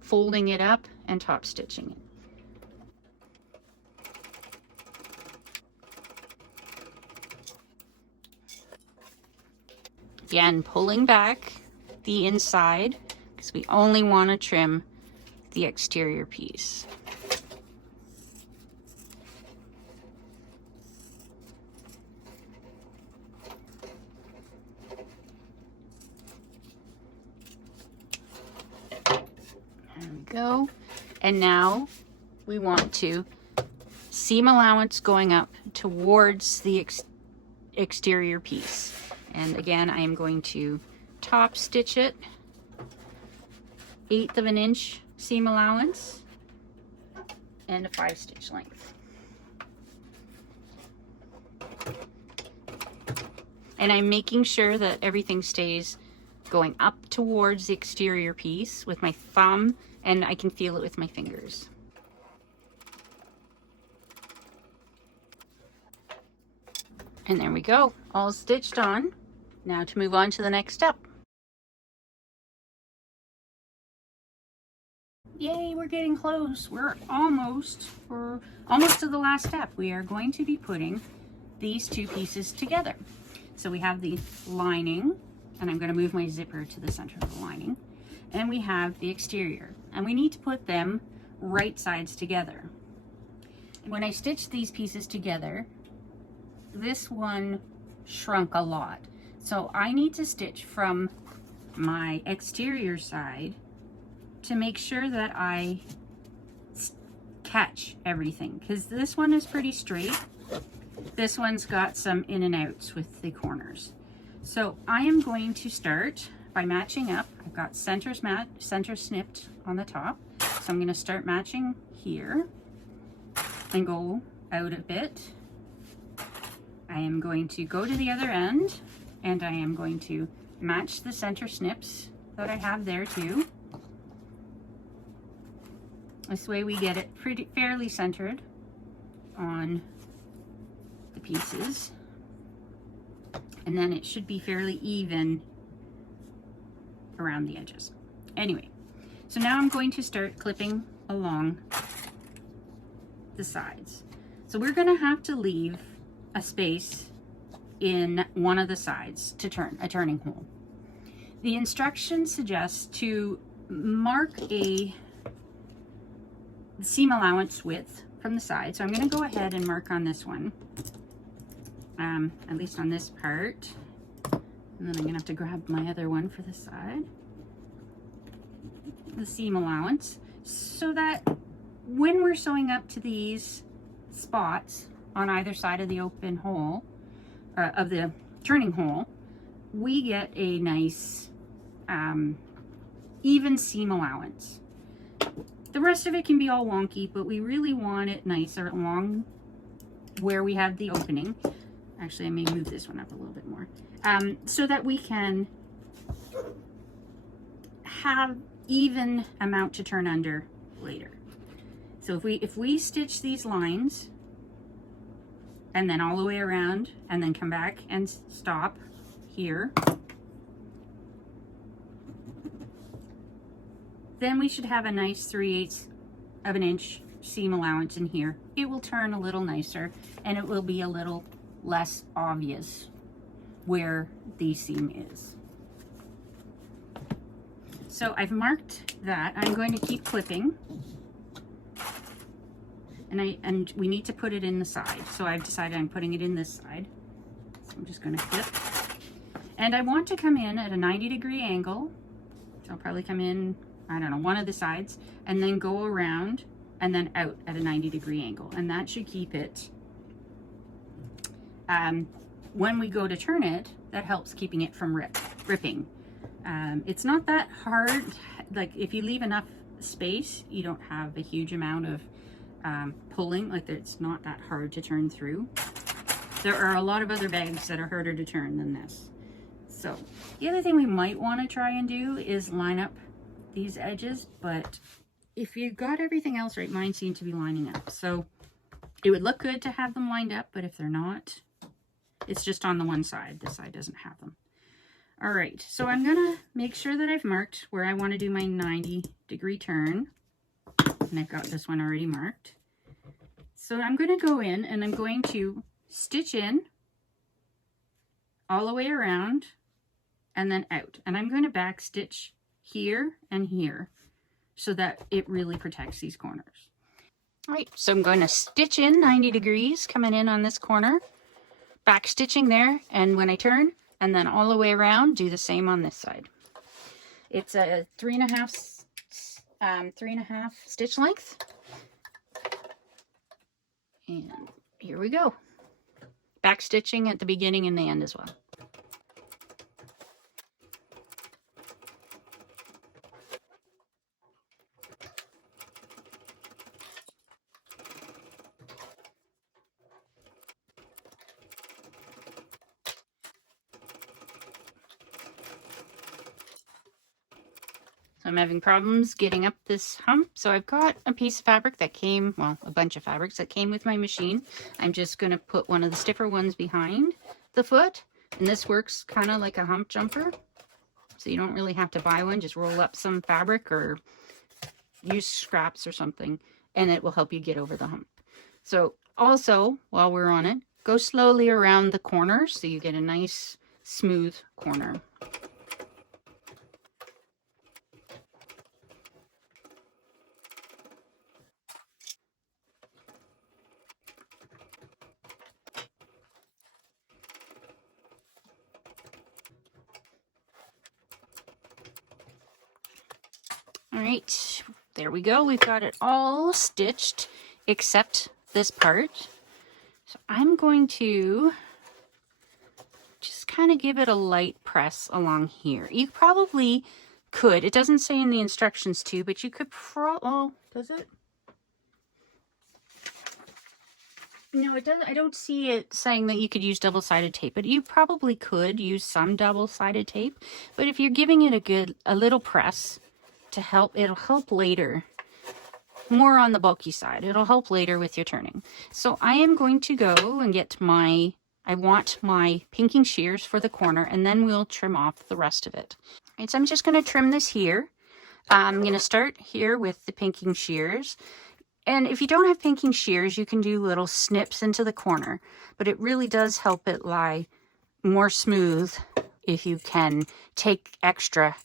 folding it up, and top stitching it. Again, pulling back the inside because we only want to trim the exterior piece. There we go. And now we want to seam allowance going up towards the exterior piece. And again, I am going to top stitch it, 1/8 of an inch seam allowance and a 5 stitch length. And I'm making sure that everything stays going up towards the exterior piece with my thumb, and I can feel it with my fingers. And there we go, all stitched on. Now to move on to the next step. Yay, we're getting close. We're almost to the last step. We are going to be putting these two pieces together. So we have the lining, and I'm going to move my zipper to the center of the lining, and we have the exterior, and we need to put them right sides together. And when I stitched these pieces together, this one shrunk a lot. So I need to stitch from my exterior side to make sure that I catch everything, because this one is pretty straight. This one's got some in and outs with the corners. So I am going to start by matching up. I've got center snipped on the top. So I'm going to start matching here and go out a bit. I am going to go to the other end, and I am going to match the center snips that I have there too. This way we get it fairly centered on the pieces, and then it should be fairly even around the edges. Anyway, so now I'm going to start clipping along the sides. So we're going to have to leave a space in one of the sides to turn a turning hole. The instructions suggest to mark a seam allowance width from the side. So I'm going to go ahead and mark on this one, at least on this part, and then I'm going to have to grab my other one for the side, the seam allowance, so that when we're sewing up to these spots on either side of the open hole, of the turning hole, we get a nice even seam allowance. The rest of it can be all wonky, but we really want it nicer along where we have the opening. Actually, I may move this one up a little bit more, so that we can have even amount to turn under later. So if we stitch these lines and then all the way around and then come back and stop here, then we should have a nice 3/8 of an inch seam allowance in here. It will turn a little nicer, and it will be a little less obvious where the seam is. So I've marked that. I'm going to keep clipping, and we need to put it in the side. So I've decided I'm putting it in this side. So I'm just going to clip, and I want to come in at a 90-degree angle. So I'll probably come in, I don't know, one of the sides, and then go around and then out at a 90-degree angle, and that should keep it, when we go to turn it, that helps keeping it from ripping. It's not that hard. Like, if you leave enough space, you don't have a huge amount of pulling. Like, it's not that hard to turn through. There are a lot of other bags that are harder to turn than this. So the other thing we might want to try and do is line up these edges, but if you've got everything else right, mine seem to be lining up. So it would look good to have them lined up, but if they're not, it's just on the one side. This side doesn't have them. All right, so I'm gonna make sure that I've marked where I want to do my 90-degree turn. And I've got this one already marked. So I'm going to go in and I'm going to stitch in all the way around and then out. And I'm going to back stitch here and here so that it really protects these corners. All right, so I'm going to stitch in 90 degrees coming in on this corner, back stitching there, and when I turn, and then all the way around, do the same on this side. It's a 3.5 stitch length. And here we go. Back stitching at the beginning and the end as well. So I'm having problems getting up this hump. So I've got a piece of fabric that came, well, a bunch of fabrics that came with my machine. I'm just going to put one of the stiffer ones behind the foot. And this works kind of like a hump jumper. So you don't really have to buy one. Just roll up some fabric or use scraps or something, and it will help you get over the hump. So also, while we're on it, go slowly around the corner so you get a nice smooth corner. All right, there we go. We've got it all stitched except this part. So I'm going to just kind of give it a light press along here. You probably could. It doesn't say in the instructions to, but you could oh, does it? No, it doesn't. I don't see it saying that you could use double-sided tape, but you probably could use some double-sided tape. But if you're giving it a little press to help, it'll help later. More on the bulky side. It'll help later with your turning. So I am going to go and get I want my pinking shears for the corner, and then we'll trim off the rest of it. All right, so I'm just going to trim this here. I'm going to start here with the pinking shears. And if you don't have pinking shears, you can do little snips into the corner, but it really does help it lie more smooth if you can take extra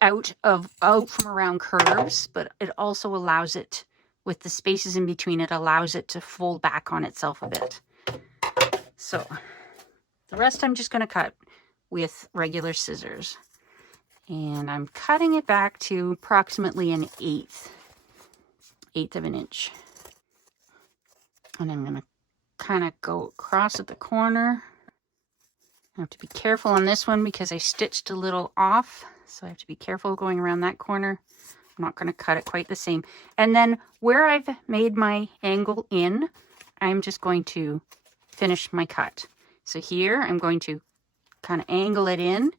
out from around curves, but it also allows it, with the spaces in between, it allows it to fold back on itself a bit. So the rest I'm just going to cut with regular scissors. And I'm cutting it back to approximately an eighth of an inch. And I'm going to kind of go across at the corner. I have to be careful on this one because I stitched a little off. So I have to be careful going around that corner. I'm not going to cut it quite the same. And then where I've made my angle in, I'm just going to finish my cut. So here I'm going to kind of angle it in.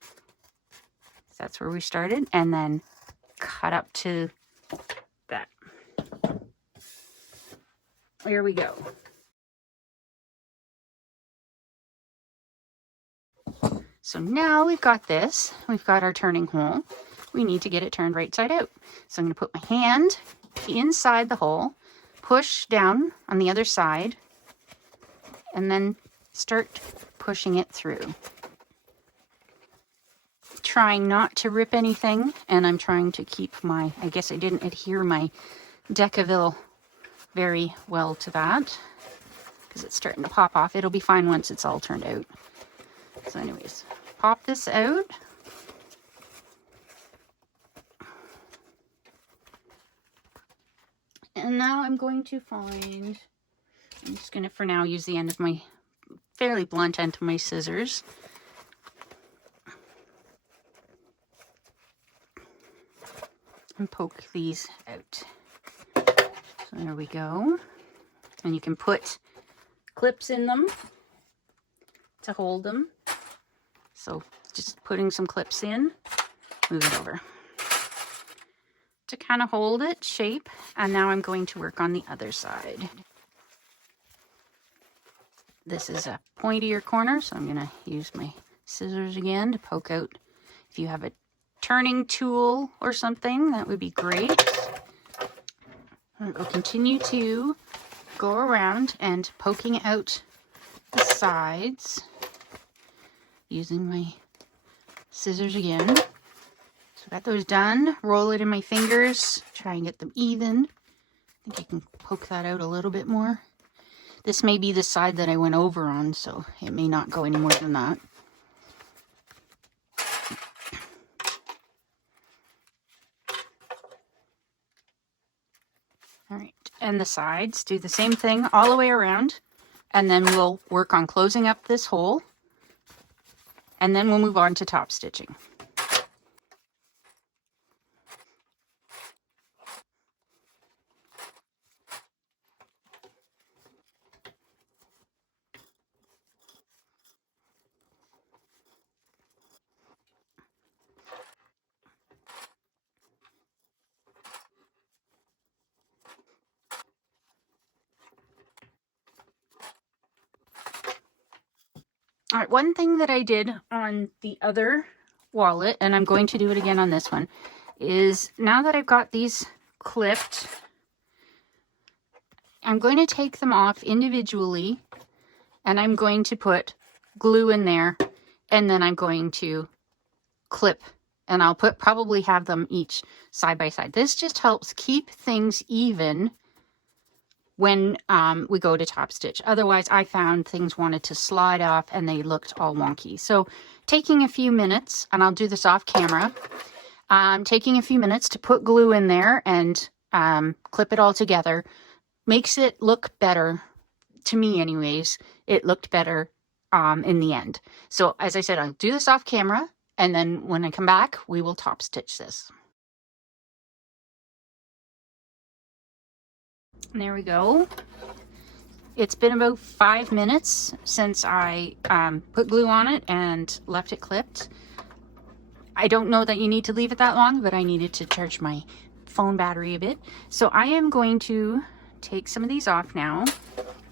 That's where we started. And then cut up to that. There we go. So now we've got this. We've got our turning hole. We need to get it turned right side out. So I'm going to put my hand inside the hole, push down on the other side, and then start pushing it through. Trying not to rip anything, and I'm trying to keep I guess I didn't adhere my Decaville very well to that because it's starting to pop off. It'll be fine once it's all turned out. So anyways, pop this out. And now I'm going to I'm just going to for now use the end of my fairly blunt end of my scissors. And poke these out. So there we go. And you can put clips in them to hold them. So just putting some clips in, move it over to kind of hold it shape. And now I'm going to work on the other side. This is a pointier corner, so I'm going to use my Scissors again to poke out. If you have a turning tool or something, that would be great. We'll continue to go around and poking out the sides using my scissors again. So got those done. Roll it in my fingers, try and get them even. I think I can poke that out a little bit more. This may be the side that I went over on, so it may not go any more than that. All right, and the sides, do the same thing all the way around, and then we'll work on closing up this hole, and then we'll move on to top stitching. All right, one thing that I did on the other wallet, and I'm going to do it again on this one, is now that I've got these clipped, I'm going to take them off individually, and I'm going to put glue in there, and then I'm going to clip, and I'll probably have them each side by side. This just helps keep things even when we go to top stitch. Otherwise, I found things wanted to slide off and they looked all wonky. So taking a few minutes, and I'll do this off camera, taking a few minutes to put glue in there and clip it all together makes it look better. To me anyways, it looked better in the end. So as I said, I'll do this off camera, and then when I come back, we will top stitch this. And there we go. It's been about 5 minutes since I put glue on it and left it clipped. I don't know that you need to leave it that long, but I needed to charge my phone battery a bit. So I am going to take some of these off now,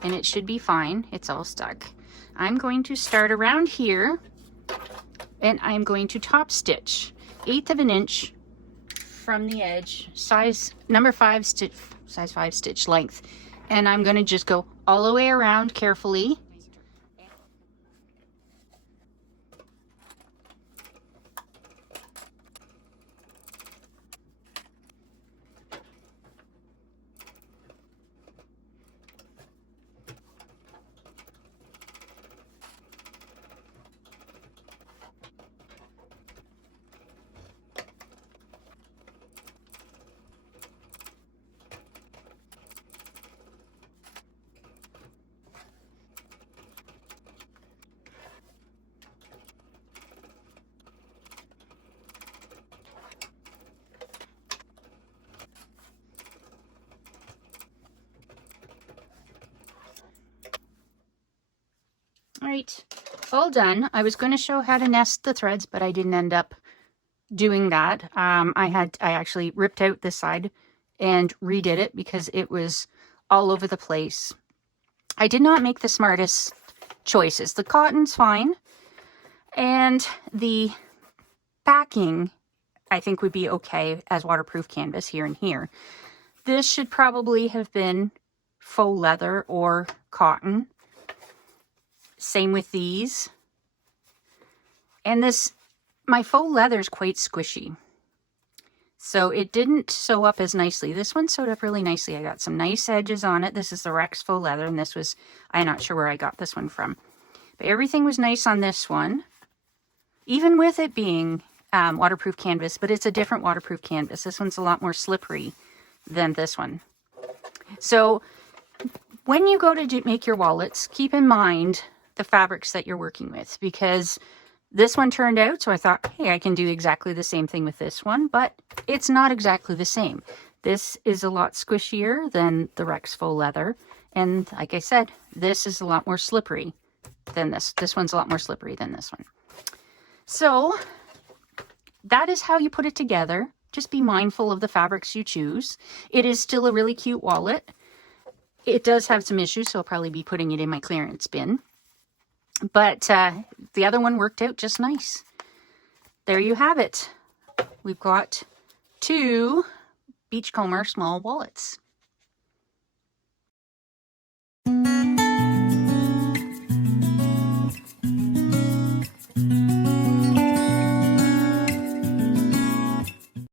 and it should be fine. It's all stuck. I'm going to start around here, and I'm going to top stitch 1/8 of an inch from the edge, size number 5 stitch, size 5 stitch length, and I'm going to just go all the way around carefully. All right, all done. I was going to show how to nest the threads, but I didn't end up doing that. I actually ripped out this side and redid it because it was all over the place. I did not make the smartest choices. The cotton's fine, and the backing I think would be okay as waterproof canvas here and here. This should probably have been faux leather or cotton. Same with these. And this, my faux leather is quite squishy, so it didn't sew up as nicely. This one sewed up really nicely. I got some nice edges on it. This is the Rex faux leather, and this was, I'm not sure where I got this one from. But everything was nice on this one, even with it being waterproof canvas, but it's a different waterproof canvas. This one's a lot more slippery than this one. So when you go to make your wallets, keep in mind the fabrics that you're working with, because this one turned out, so I thought, hey, I can do exactly the same thing with this one, but it's not exactly the same. This is a lot squishier than the Rex faux leather, and like I said, this is a lot more slippery than this. This one's a lot more slippery than this one. So that is how you put it together. Just be mindful of the fabrics you choose. It is still a really cute wallet. It does have some issues, so I'll probably be putting it in my clearance bin. But the other one worked out just nice. There you have it. We've got 2 Beachcomber small wallets.